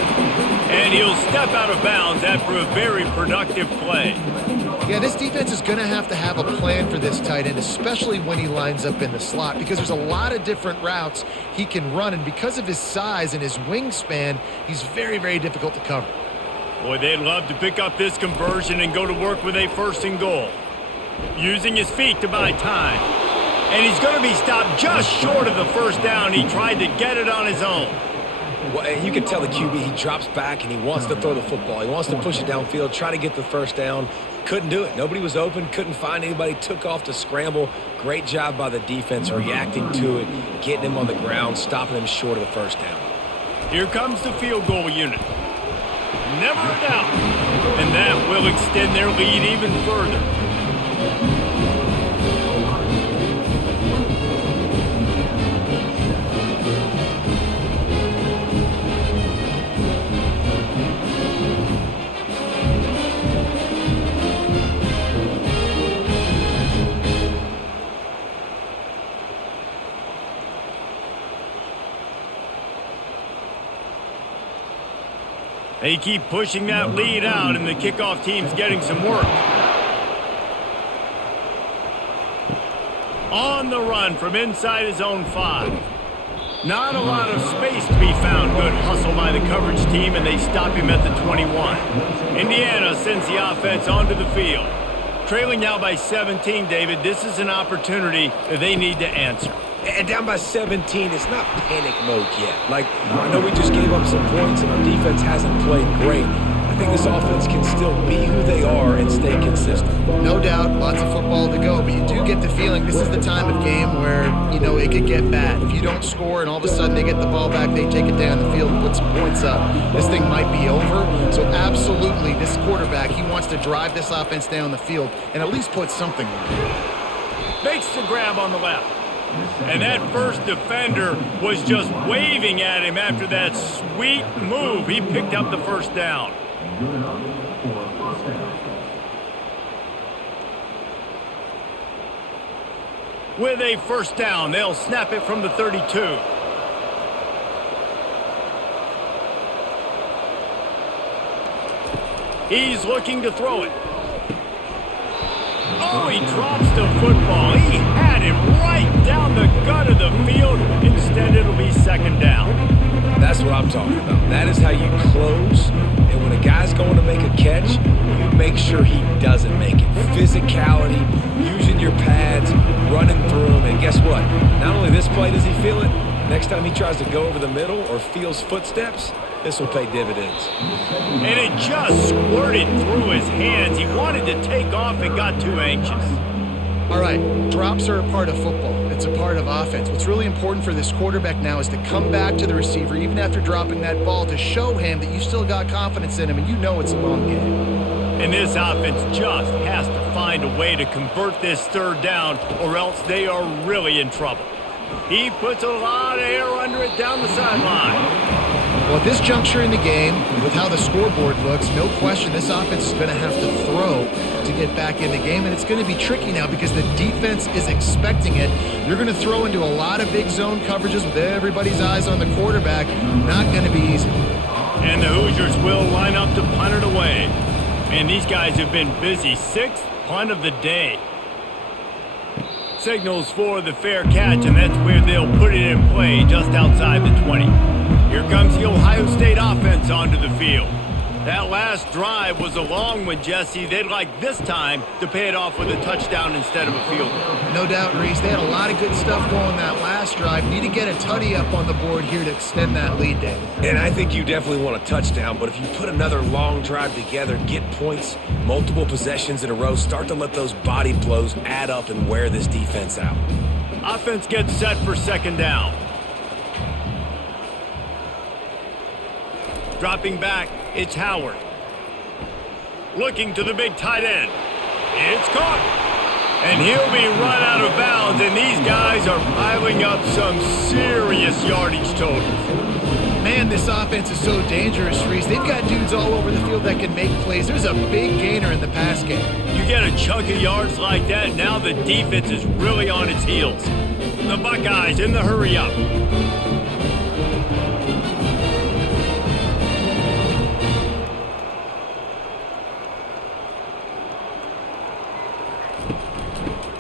And he'll step out of bounds after a very productive play. Yeah, this defense is going to have a plan for this tight end, especially when he lines up in the slot, because there's a lot of different routes he can run, and because of his size and his wingspan, he's very, very difficult to cover. Boy, they'd love to pick up this conversion and go to work with a 1st and goal. Using his feet to buy time. And he's going to be stopped just short of the 1st down. He tried to get it on his own. Well, you can tell the QB, he drops back and he wants to throw the football. He wants to push it downfield, try to get the 1st down. Couldn't do it. Nobody was open, couldn't find anybody, took off to scramble. Great job by the defense reacting to it, getting him on the ground, stopping him short of the 1st down. Here comes the field goal unit. Never a doubt. And that will extend their lead even further. They keep pushing that lead out, and the kickoff team's getting some work. On the run from inside his own 5. Not a lot of space to be found. Good hustle by the coverage team, and they stop him at the 21. Indiana sends the offense onto the field. Trailing now by 17, David, this is an opportunity that they need to answer. And down by 17, it's not panic mode yet. Like, I know we just gave up some points and our defense hasn't played great. I think this offense can still be who they are and stay consistent. No doubt, lots of football to go, but you do get the feeling this is the time of game where, you know, it could get bad. If you don't score and all of a sudden they get the ball back, they take it down the field and put some points up, this thing might be over. So absolutely, this quarterback, he wants to drive this offense down the field and at least put something on it. Makes the grab on the left. And that first defender was just waving at him after that sweet move. He picked up the 1st down. With a 1st down, they'll snap it from the 32. He's looking to throw it. Oh, he drops the football. He had him right down the gut of the field. Instead, it'll be 2nd down. That's what I'm talking about. That is how you close. And when a guy's going to make a catch, you make sure he doesn't make it. Physicality, using your pads, running through them. And guess what? Not only this play does he feel it, next time he tries to go over the middle or feels footsteps, this will pay dividends. And it just squirted through his hands. He wanted to take off and got too anxious. All right, drops are a part of football. It's a part of offense. What's really important for this quarterback now is to come back to the receiver, even after dropping that ball, to show him that you still got confidence in him and you know it's a long game. And this offense just has to find a way to convert this 3rd down or else they are really in trouble. He puts a lot of air under it down the sideline. Well, at this juncture in the game, with how the scoreboard looks, no question this offense is going to have to throw to get back in the game, and it's going to be tricky now because the defense is expecting it. You're going to throw into a lot of big zone coverages with everybody's eyes on the quarterback. Not going to be easy. And the Hoosiers will line up to punt it away. And these guys have been busy. 6th punt of the day. Signals for the fair catch, and that's where they'll put it in play just outside the 20. Here comes the Ohio State offense onto the field. That last drive was a long one, Jesse. They'd like this time to pay it off with a touchdown instead of a field goal. No doubt, Reese. They had a lot of good stuff going that last drive. Need to get a tutty up on the board here to extend that lead, David. And I think you definitely want a touchdown, but if you put another long drive together, get points, multiple possessions in a row, start to let those body blows add up and wear this defense out. Offense gets set for second down. Dropping back, it's Howard. Looking to the big tight end. It's caught. And he'll be run out of bounds, and these guys are piling up some serious yardage totals. Man, this offense is so dangerous, Reese. They've got dudes all over the field that can make plays. There's a big gainer in the pass game. You get a chunk of yards like that, now the defense is really on its heels. The Buckeyes in the hurry-up.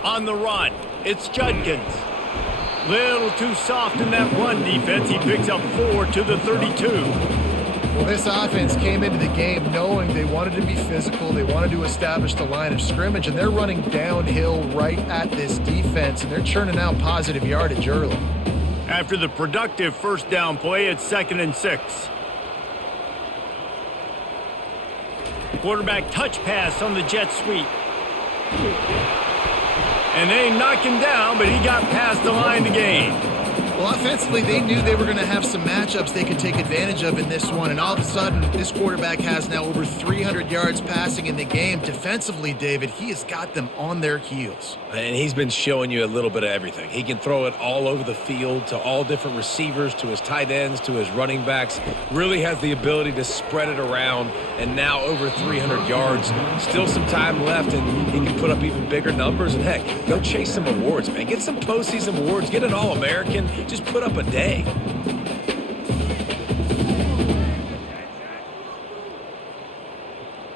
On the run, it's Judkins. Little too soft in that run defense. He picks up 4 to the 32. Well, this offense came into the game knowing they wanted to be physical. They wanted to establish the line of scrimmage, and they're running downhill right at this defense, and they're churning out positive yardage early. After the productive first down play, it's 2nd and 6. Quarterback touch pass on the jet sweep. And they knock him down, but he got past the line to gain. Well, offensively, they knew they were going to have some matchups they could take advantage of in this one, and all of a sudden, this quarterback has now over 300 yards passing in the game. Defensively, David, he has got them on their heels. And he's been showing you a little bit of everything. He can throw it all over the field to all different receivers, to his tight ends, to his running backs. Really has the ability to spread it around, and now over 300 yards. Still some time left, and he can put up even bigger numbers. And heck, go chase some awards, man. Get some postseason awards. Get an All-American. Just put up a day.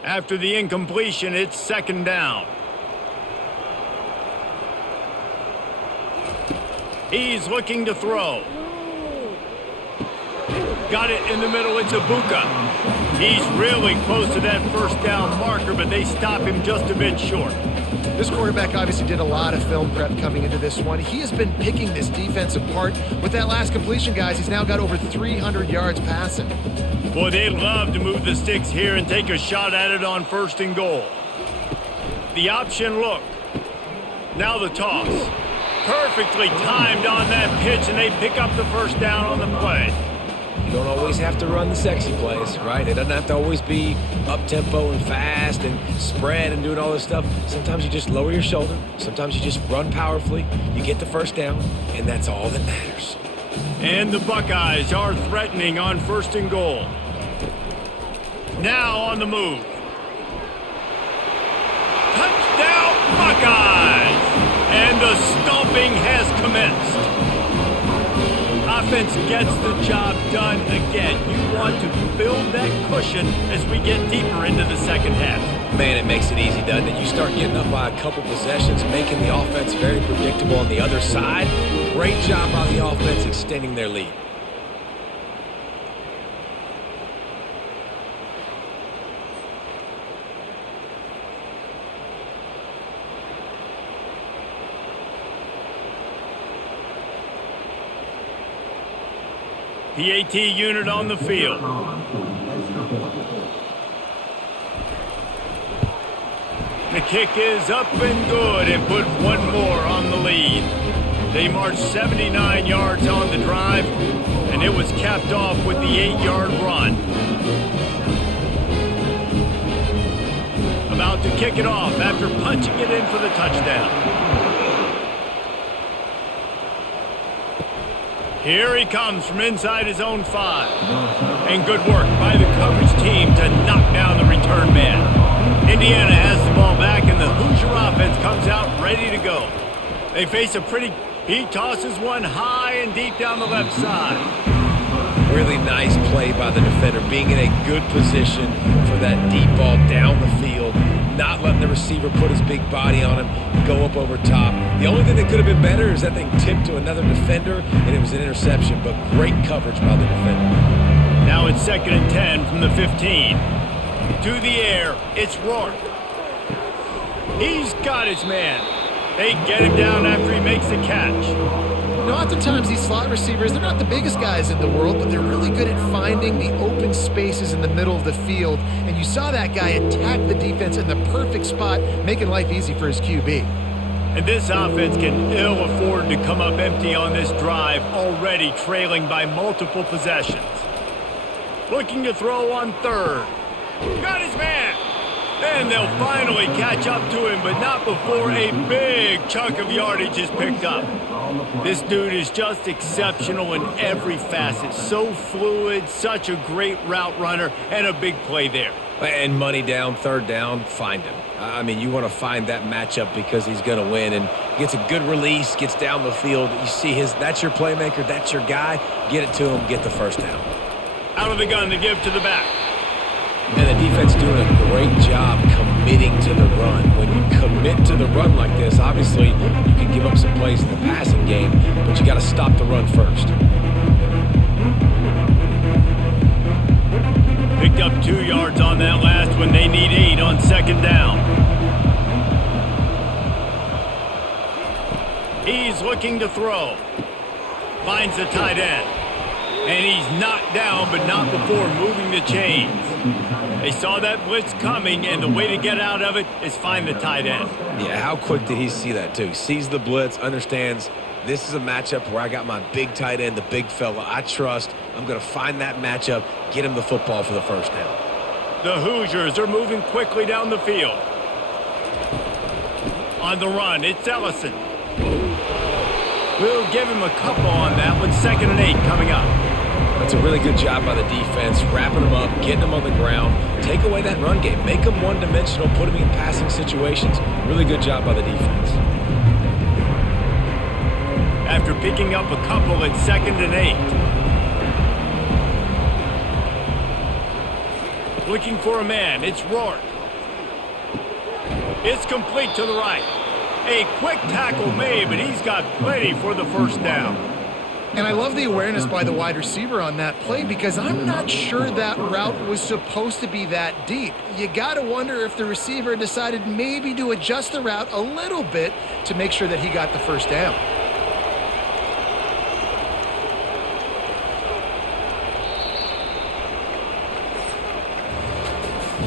After the incompletion, it's 2nd down. He's looking to throw. Got it in the middle. It's Ibuka. He's really close to that first down marker, but they stop him just a bit short. This quarterback obviously did a lot of film prep coming into this one. He has been picking this defense apart. With that last completion, guys, he's now got over 300 yards passing. Boy, they'd love to move the sticks here and take a shot at it on 1st and goal. The option look. Now the toss. Perfectly timed on that pitch, and they pick up the first down on the play. You don't always have to run the sexy plays, right? It doesn't have to always be up-tempo and fast and spread and doing all this stuff. Sometimes you just lower your shoulder. Sometimes you just run powerfully. You get the first down, and that's all that matters. And the Buckeyes are threatening on 1st and goal. Now on the move. Touchdown, Buckeyes! And the stomping has commenced. Offense gets the job done again. You want to build that cushion as we get deeper into the second half. Man, it makes it easy, doesn't it? You start getting up by a couple possessions, making the offense very predictable on the other side. Great job by the offense extending their lead. PAT unit on the field. The kick is up and good and put one more on the lead. They marched 79 yards on the drive, and it was capped off with the 8-yard run. About to kick it off after punching it in for the touchdown. Here he comes from inside his own 5. And good work by the coverage team to knock down the return man. Indiana has the ball back, and the Hoosier offense comes out ready to go. They face a pretty... He tosses one high and deep down the left side. Really nice play by the defender, being in a good position for that deep ball down the field. not letting the receiver put his big body on him, go up over top. The only thing that could have been better is that thing tipped to another defender, and it was an interception, but great coverage by the defender. Now it's 2nd and 10 from the 15. To the air, it's Rourke. He's got his man. They get him down after he makes the catch. You know, oftentimes these slot receivers, they're not the biggest guys in the world, but they're really good at finding the open spaces in the middle of the field. And you saw that guy attack the defense in the perfect spot, making life easy for his QB. And this offense can ill afford to come up empty on this drive, already trailing by multiple possessions. Looking to throw on 3rd. Got his man. And they'll finally catch up to him, but not before a big chunk of yardage is picked up. This dude is just exceptional in every facet. So fluid, such a great route runner, and a big play there. And money down, 3rd down, find him. I mean, you want to find that matchup because he's going to win, and gets a good release, gets down the field. You see that's your playmaker, that's your guy. Get it to him, get the 1st down. Out of the gun to give to the back. And the defense doing a great job committing to the run. When you commit to the run like this, obviously you can give up some plays in the passing game, but you got to stop the run first. Picked up 2 yards on that last one. They need 8 on 2nd down. He's looking to throw. Finds the tight end. And he's knocked down, but not before moving the chains. They saw that blitz coming, and the way to get out of it is find the tight end. Yeah, how quick did he see that, too? Sees the blitz, understands this is a matchup where I got my big tight end, the big fella I trust. I'm going to find that matchup, get him the football for the 1st down. The Hoosiers are moving quickly down the field. On the run, it's Ellison. We'll give him a couple on that one. 2nd and 8 coming up. That's a really good job by the defense, wrapping them up, getting them on the ground. Take away that run game. Make them one-dimensional, put them in passing situations. Really good job by the defense. After picking up a couple, it's 2nd and 8. Looking for a man, it's Rourke. It's complete to the right. A quick tackle made, but he's got plenty for the 1st down. And I love the awareness by the wide receiver on that play because I'm not sure that route was supposed to be that deep. You got to wonder if the receiver decided maybe to adjust the route a little bit to make sure that he got the 1st down.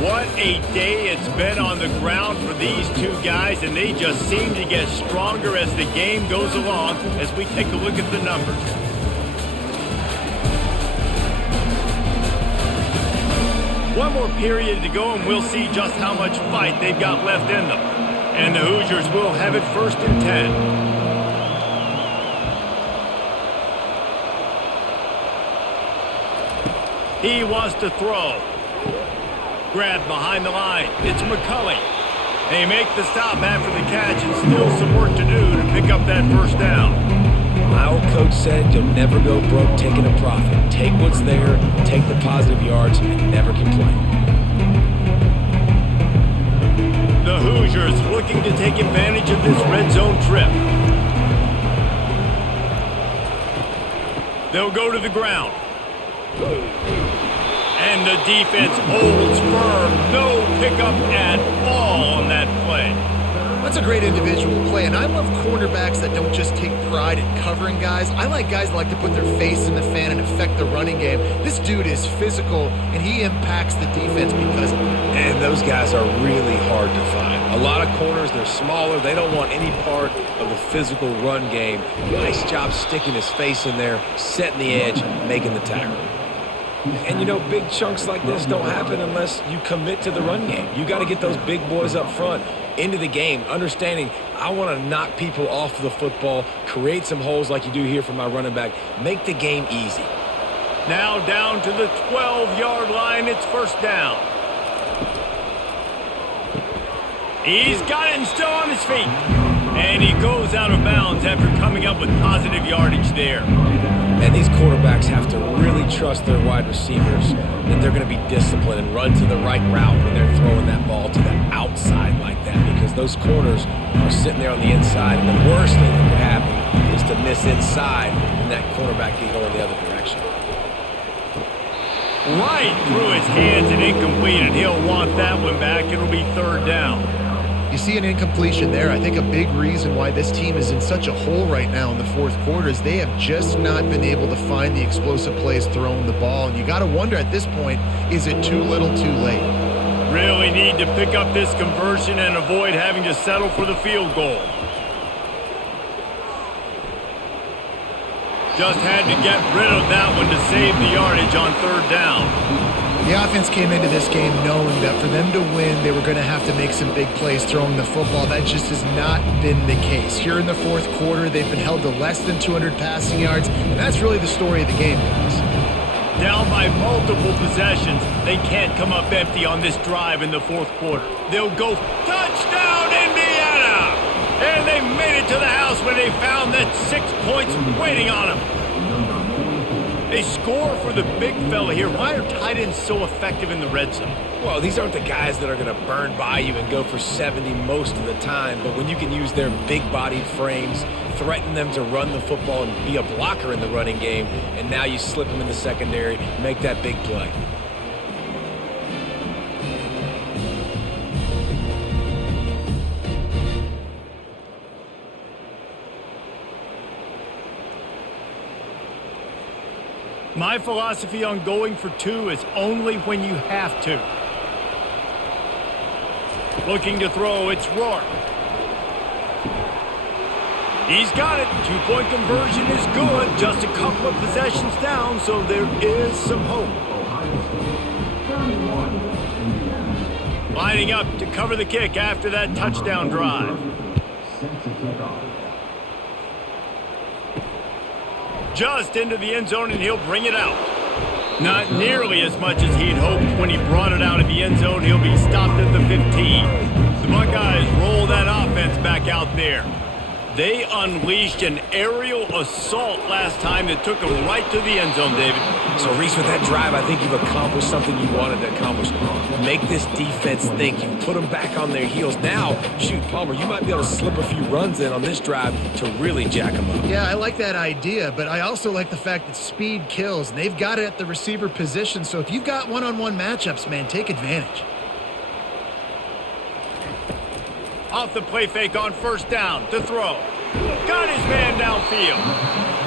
What a day it's been on the ground for these 2 guys, and they just seem to get stronger as the game goes along as we take a look at the numbers. One more period to go, and we'll see just how much fight they've got left in them. And the Hoosiers will have it 1st and 10. He wants to throw. Grabbed behind the line. It's McCulley. They make the stop after the catch, and still some work to do to pick up that 1st down. My old coach said you'll never go broke taking a profit. Take what's there, take the positive yards, and never complain. The Hoosiers looking to take advantage of this red zone trip. They'll go to the ground. And the defense holds firm. No pickup at all on that play. That's a great individual play, and I love cornerbacks that don't just take pride in covering guys. I like guys that like to put their face in the fan and affect the running game. This dude is physical, and he impacts the defense because of it. And those guys are really hard to find. A lot of corners, they're smaller. They don't want any part of the physical run game. Nice job sticking his face in there, setting the edge, making the tackle. And, you know, big chunks like this don't happen unless you commit to the run game. You got to get those big boys up front into the game, understanding I want to knock people off the football, create some holes like you do here for my running back, make the game easy. Now down to the 12-yard line. It's 1st down. He's got it and still on his feet. And he goes out of bounds after coming up with positive yardage there. And these quarterbacks have to really trust their wide receivers that they're going to be disciplined and run to the right route when they're throwing that ball to the outside like that, because those corners are sitting there on the inside, and the worst thing that could happen is to miss inside and that cornerback can go in the other direction. Right through his hands and incomplete, and he'll want that one back. It'll be third down. You see an incompletion there. I think a big reason why this team is in such a hole right now in the fourth quarter is they have just not been able to find the explosive plays throwing the ball. And you got to wonder at this point, is it too little too late? Really need to pick up this conversion and avoid having to settle for the field goal. Just had to get rid of that one to save the yardage on third down. The offense came into this game knowing that for them to win, they were going to have to make some big plays throwing the football. That just has not been the case. Here in the fourth quarter, they've been held to less than 200 passing yards, and that's really the story of the game, guys. Down by multiple possessions, they can't come up empty on this drive in the fourth quarter. They'll go touchdown, Indiana! And they made it to the house when they found that 6 points waiting on them. They score for the big fella here. Why are tight ends so effective in the red zone? Well, these aren't the guys that are going to burn by you and go for 70 most of the time, but when you can use their big-bodied frames, threaten them to run the football and be a blocker in the running game, and now you slip them in the secondary, make that big play. My philosophy on going for two is only when you have to. Looking to throw, it's Rourke. He's got it. Two-point conversion is good. Just a couple of possessions down, so there is some hope. Lining up to cover the kick after that touchdown drive. Just into the end zone, and he'll bring it out. Not nearly as much as he'd hoped when he brought it out of the end zone. He'll be stopped at the 15. The Buckeyes roll that offense back out there. They unleashed an aerial assault last time that took them right to the end zone, David. So, Reese, with that drive, I think you've accomplished something you wanted to accomplish. Make this defense think. You put them back on their heels. Now, shoot, Palmer, you might be able to slip a few runs in on this drive to really jack them up. Yeah, I like that idea, but I also like the fact that speed kills, and they've got it at the receiver position. So if you've got one-on-one matchups, man, take advantage. Off the play fake on first down to throw. Got his man downfield.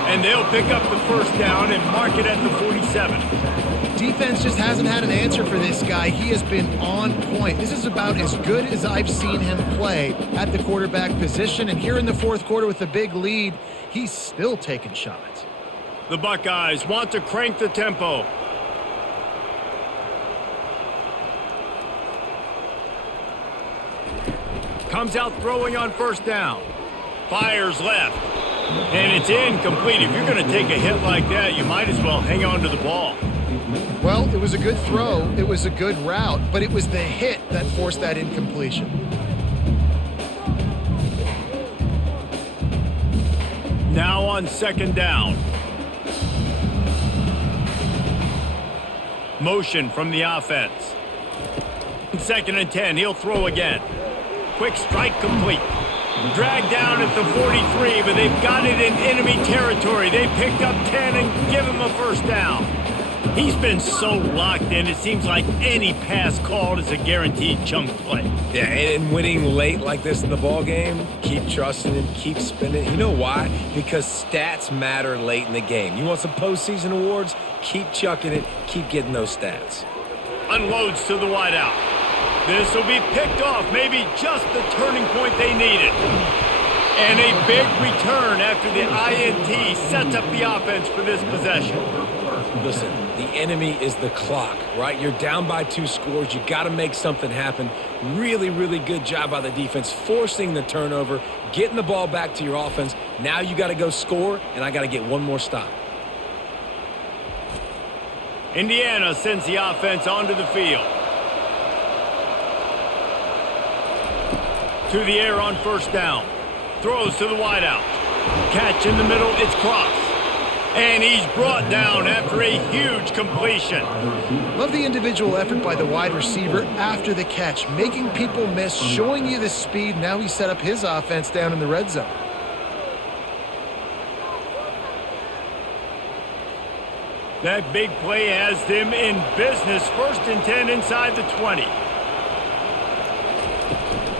And they'll pick up the first down and mark it at the 47. Defense just hasn't had an answer for this guy. He has been on point. This is about as good as I've seen him play at the quarterback position. And here in the fourth quarter with a big lead, he's still taking shots. The Buckeyes want to crank the tempo. Comes out throwing on first down. Fires left. And it's incomplete. If you're going to take a hit like that, you might as well hang on to the ball. Well, it was a good throw. It was a good route, but it was the hit that forced that incompletion. Now on second down. Motion from the offense. Second and 10. He'll throw again. Quick strike complete. Dragged down at the 43, but they've got it in enemy territory. They picked up 10 and give him a first down. He's been so locked in, it seems like any pass called is a guaranteed chunk play. Yeah, and winning late like this in the ball game, keep trusting him, keep spinning. You know why? Because stats matter late in the game. You want some postseason awards? Keep chucking it, keep getting those stats. Unloads to the wideout. This will be picked off, maybe just the turning point they needed. And a big return after the INT sets up the offense for this possession. Listen, the enemy is the clock, right? You're down by 2 scores. You got to make something happen. Really, really good job by the defense, forcing the turnover, getting the ball back to your offense. Now you got to go score, and I got to get one more stop. Indiana sends the offense onto the field. To the air on first down. Throws to the wideout. Catch in the middle, it's crossed. And he's brought down after a huge completion. Love the individual effort by the wide receiver after the catch, making people miss, showing you the speed. Now he set up his offense down in the red zone. That big play has them in business. 1st and 10 inside the 20.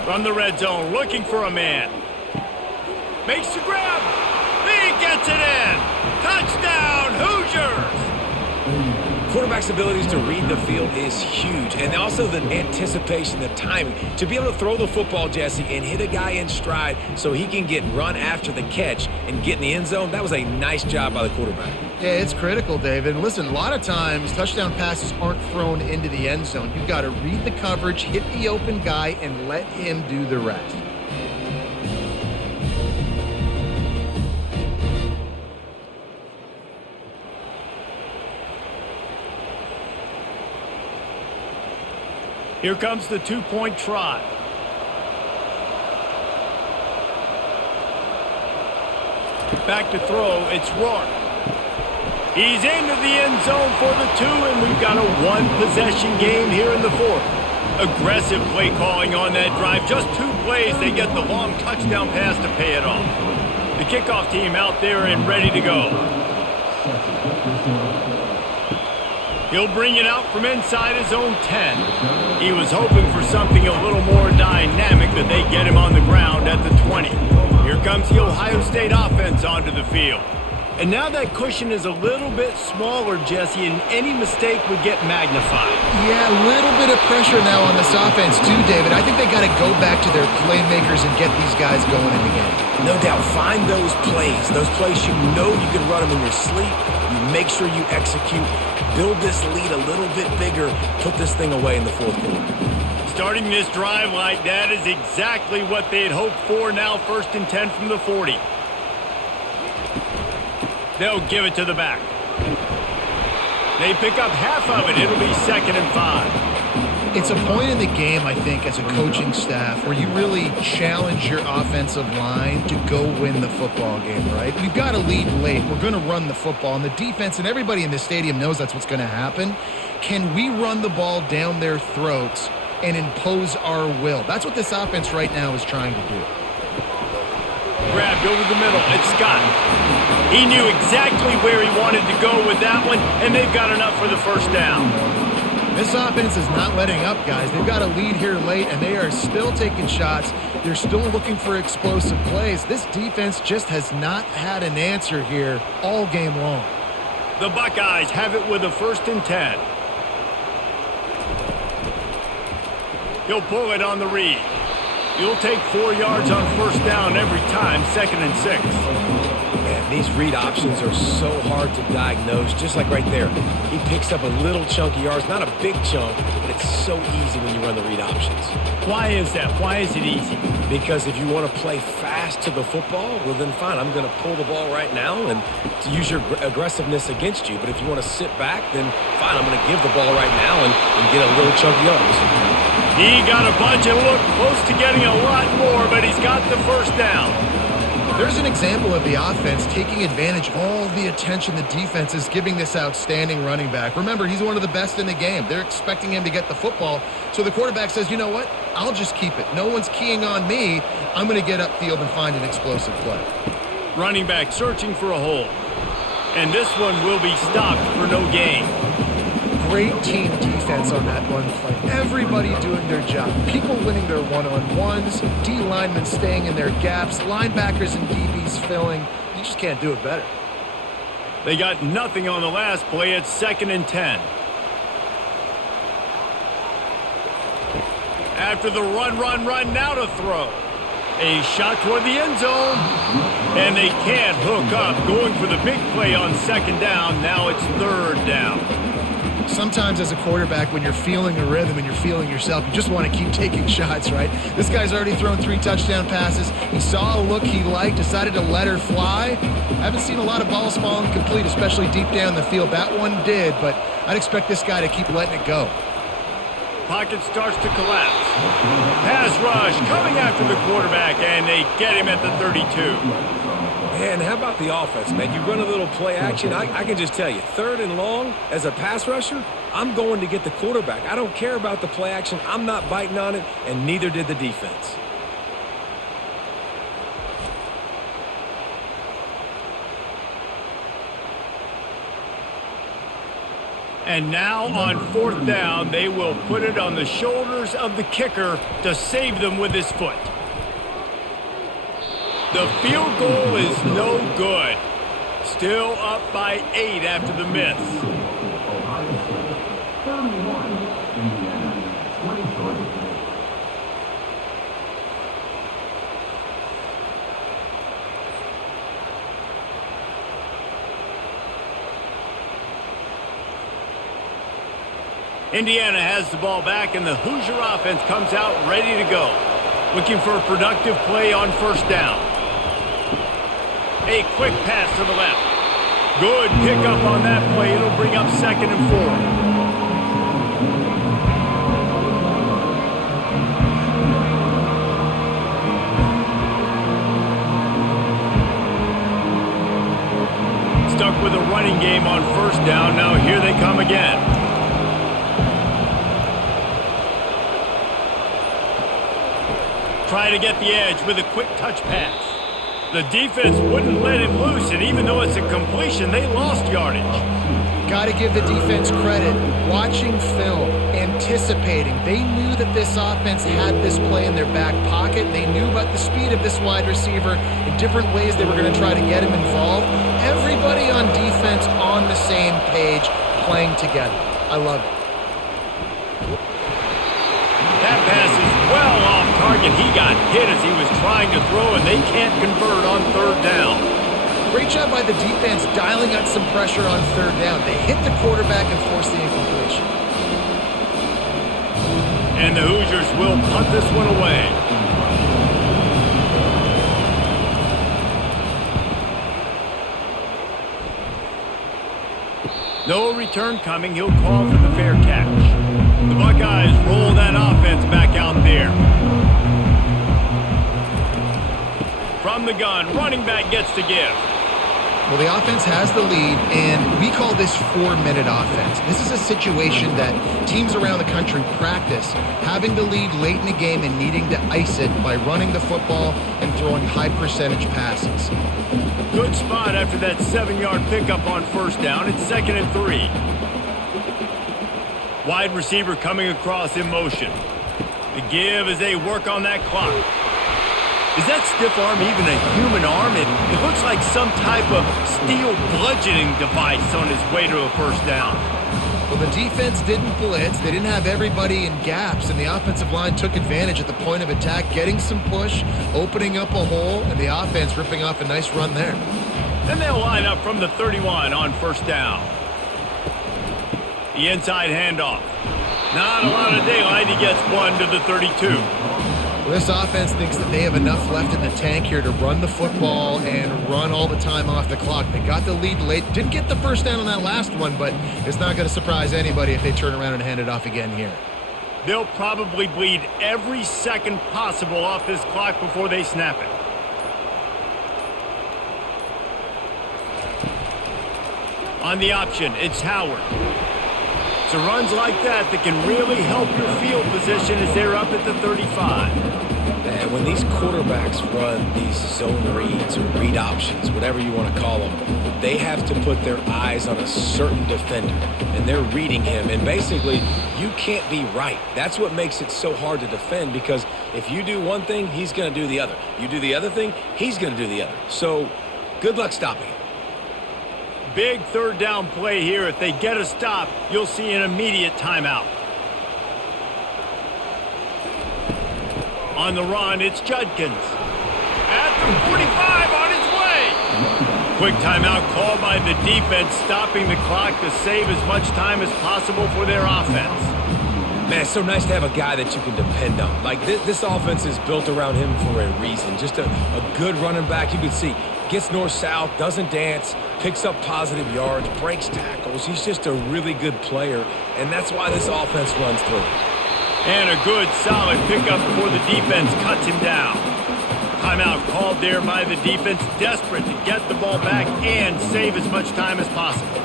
From the red zone, looking for a man. Makes the grab. He gets it in. Touchdown, Hoosiers! Quarterback's abilities to read the field is huge, and also the anticipation, the timing. To be able to throw the football, Jesse, and hit a guy in stride so he can get run after the catch and get in the end zone, that was a nice job by the quarterback. Yeah, it's critical, David. Listen, a lot of times touchdown passes aren't thrown into the end zone. You've got to read the coverage, hit the open guy, and let him do the rest. Here comes the 2-point try. Back to throw, it's Rourke. He's into the end zone for the 2, and we've got a 1-possession game here in the 4th. Aggressive play calling on that drive. Just 2 plays, they get the long touchdown pass to pay it off. The kickoff team out there and ready to go. He'll bring it out from inside his own 10. He was hoping for something a little more dynamic, but they get him on the ground at the 20. Here comes the Ohio State offense onto the field. And now that cushion is a little bit smaller, Jesse, and any mistake would get magnified. Yeah, a little bit of pressure now on this offense too, David. I think they got to go back to their playmakers and get these guys going in the game. No doubt. Find those plays you know you can run them in your sleep. You make sure you execute. Build this lead a little bit bigger. Put this thing away in the 4th quarter. Starting this drive like that is exactly what they had hoped for. Now 1st and 10 from the 40. They'll give it to the back. They pick up half of it. It'll be 2nd and 5. It's a point in the game, I think, as a coaching staff where you really challenge your offensive line to go win the football game, right? We've got to lead late. We're going to run the football, and the defense and everybody in the stadium knows that's what's going to happen. Can we run the ball down their throats and impose our will? That's what this offense right now is trying to do. Grabbed over the middle. It's Scott. He knew exactly where he wanted to go with that one, and they've got enough for the 1st down. This offense is not letting up, guys. They've got a lead here late, and they are still taking shots. They're still looking for explosive plays. This defense just has not had an answer here all game long. The Buckeyes have it with a 1st and 10. He'll pull it on the read. He'll take 4 yards on 1st down every time, 2nd and 6. Man, these read options are so hard to diagnose, just like right there. He picks up a little chunk of yards, not a big chunk, but it's so easy when you run the read options. Why is that? Why is it easy? Because if you want to play fast to the football, well then fine, I'm going to pull the ball right now and to use your aggressiveness against you. But if you want to sit back, then fine, I'm going to give the ball right now and get a little chunk of yards. He got a bunch and looked close to getting a lot more, but he's got the 1st down. There's an example of the offense taking advantage of all the attention the defense is giving this outstanding running back. Remember, he's one of the best in the game. They're expecting him to get the football. So the quarterback says, you know what? I'll just keep it. No one's keying on me. I'm going to get upfield and find an explosive play. Running back searching for a hole. And this one will be stopped for no gain. Great team defense on that run play. Everybody doing their job. People winning their one-on-ones, D linemen staying in their gaps, linebackers and DBs filling. You just can't do it better. They got nothing on the last play. It's 2nd and 10. After the run, now to throw. A shot toward the end zone. And they can't hook up. Going for the big play on 2nd down. Now it's 3rd down. Sometimes as a quarterback, when you're feeling a rhythm and you're feeling yourself, you just want to keep taking shots, right? This guy's already thrown 3 touchdown passes. He saw a look he liked, decided to let her fly. I haven't seen a lot of balls falling complete, especially deep down the field. That one did, but I'd expect this guy to keep letting it go. pocket starts to collapse. Pass rush coming after the quarterback, and they get him at the 32. Man, how about the offense, man? You run a little play action. I can just tell you, 3rd and long, as a pass rusher, I'm going to get the quarterback. I don't care about the play action. I'm not biting on it, and neither did the defense. And now on 4th down, they will put it on the shoulders of the kicker to save them with his foot. The field goal is no good. Still up by 8 after the miss. Indiana has the ball back, and the Hoosier offense comes out ready to go. Looking for a productive play on 1st down. A quick pass to the left. Good pickup on that play. It'll bring up 2nd and 4. Stuck with a running game on 1st down. Now here they come again. Try to get the edge with a quick touch pass. The defense wouldn't let him loose, and even though it's a completion, they lost yardage. Got to give the defense credit. Watching film, anticipating. They knew that this offense had this play in their back pocket. They knew about the speed of this wide receiver in different ways they were going to try to get him involved. Everybody on defense on the same page, playing together. I love it. That pass is well off target. He got hit as he was trying to throw, and they can't convert on 3rd down. Great job by the defense dialing up some pressure on 3rd down. They hit the quarterback and forced the incompletion. And the Hoosiers will punt this one away. No return coming. He'll call for the fair catch. The Buckeyes roll that offense back out there. From the gun, running back gets to give. Well, the offense has the lead, and we call this 4-minute offense. This is a situation that teams around the country practice, having the lead late in the game and needing to ice it by running the football and throwing high-percentage passes. Good spot after that 7-yard pickup on 1st down. It's 2nd and 3. Wide receiver coming across in motion. The give as they work on that clock. Is that stiff arm even a human arm? It looks like some type of steel bludgeoning device on his way to a 1st down. Well, the defense didn't blitz. They didn't have everybody in gaps, and the offensive line took advantage at the point of attack, getting some push, opening up a hole, and the offense ripping off a nice run there. Then they'll line up from the 31 on 1st down. The inside handoff. Not a lot of daylight. He gets one to the 32. Well, this offense thinks that they have enough left in the tank here to run the football and run all the time off the clock. They got the lead late. Didn't get the 1st down on that last one, but it's not going to surprise anybody if they turn around and hand it off again here. They'll probably bleed every second possible off this clock before they snap it. On the option, it's Howard. So runs like that can really help your field position as they're up at the 35. And when these quarterbacks run these zone reads or read options, whatever you want to call them, they have to put their eyes on a certain defender, and they're reading him. And basically, you can't be right. That's what makes it so hard to defend, because if you do one thing, he's going to do the other. You do the other thing, he's going to do the other. So good luck stopping it. Big 3rd down play here. If they get a stop, you'll see an immediate timeout. On the run, it's Judkins. At the 45, on his way. Quick timeout called by the defense, stopping the clock to save as much time as possible for their offense. Man, it's so nice to have a guy that you can depend on. Like, this offense is built around him for a reason. Just a good running back. You can see, gets north-south, doesn't dance, picks up positive yards, breaks tackles. He's just a really good player, and that's why this offense runs through. And a good, solid pickup before the defense cuts him down. Timeout called there by the defense, desperate to get the ball back and save as much time as possible.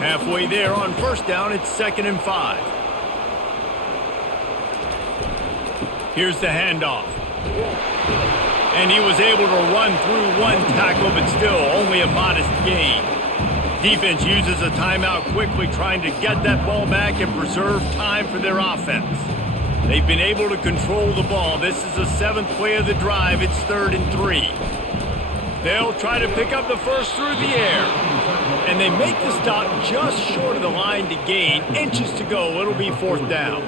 Halfway there on first down, it's 2nd and 5. Here's the handoff. And he was able to run through one tackle, but still only a modest gain. Defense uses a timeout quickly, trying to get that ball back and preserve time for their offense. They've been able to control the ball. This is the 7th play of the drive. It's 3rd and 3. They'll try to pick up the first through the air. And they make the stop just short of the line to gain. Inches to go. It'll be 4th down.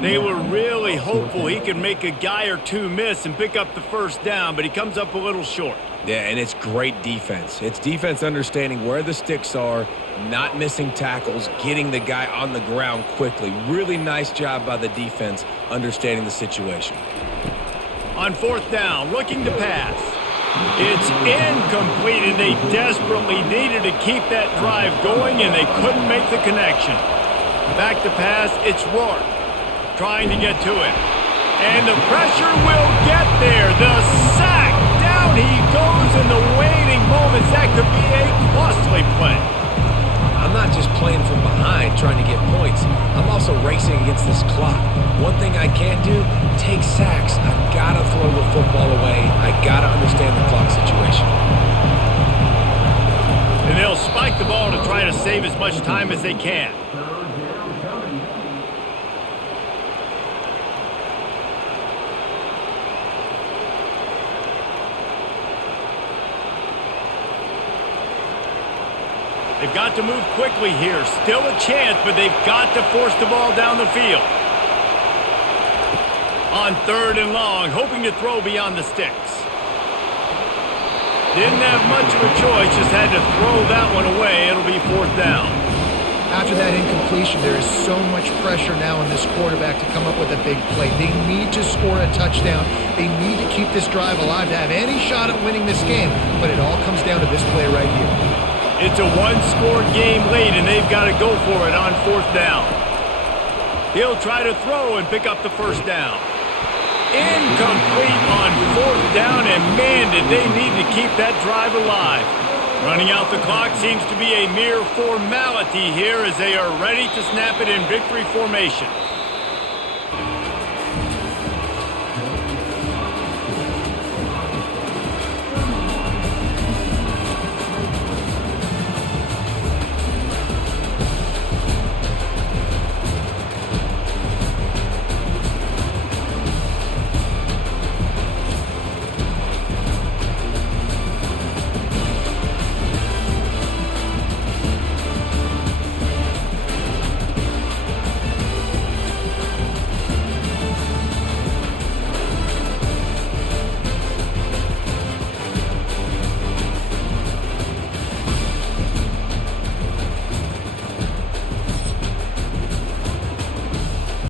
They were really hopeful he could make a guy or two miss and pick up the first down, but he comes up a little short. Yeah, and it's great defense. It's defense understanding where the sticks are, not missing tackles, getting the guy on the ground quickly. Really nice job by the defense understanding the situation. On 4th down, looking to pass. It's incomplete, and they desperately needed to keep that drive going, and they couldn't make the connection. Back to pass, it's Rourke trying to get to it. And the pressure will get there. The sack. Down he goes in the waning moments. That could be a costly play. I'm not just playing from behind trying to get points. I'm also racing against this clock. One thing I can't do, take sacks. I've got to throw the football away. I got to understand the clock situation. And they'll spike the ball to try to save as much time as they can. They've got to move quickly here. Still a chance, but they've got to force the ball down the field. On 3rd and long, hoping to throw beyond the sticks. Didn't have much of a choice, just had to throw that one away. It'll be 4th down. After that incompletion, there is so much pressure now on this quarterback to come up with a big play. They need to score a touchdown. They need to keep this drive alive to have any shot at winning this game, but it all comes down to this play right here. It's a one-score game late, and they've got to go for it on 4th down. He'll try to throw and pick up the first down. Incomplete on 4th down, and man, did they need to keep that drive alive. Running out the clock seems to be a mere formality here as they are ready to snap it in victory formation.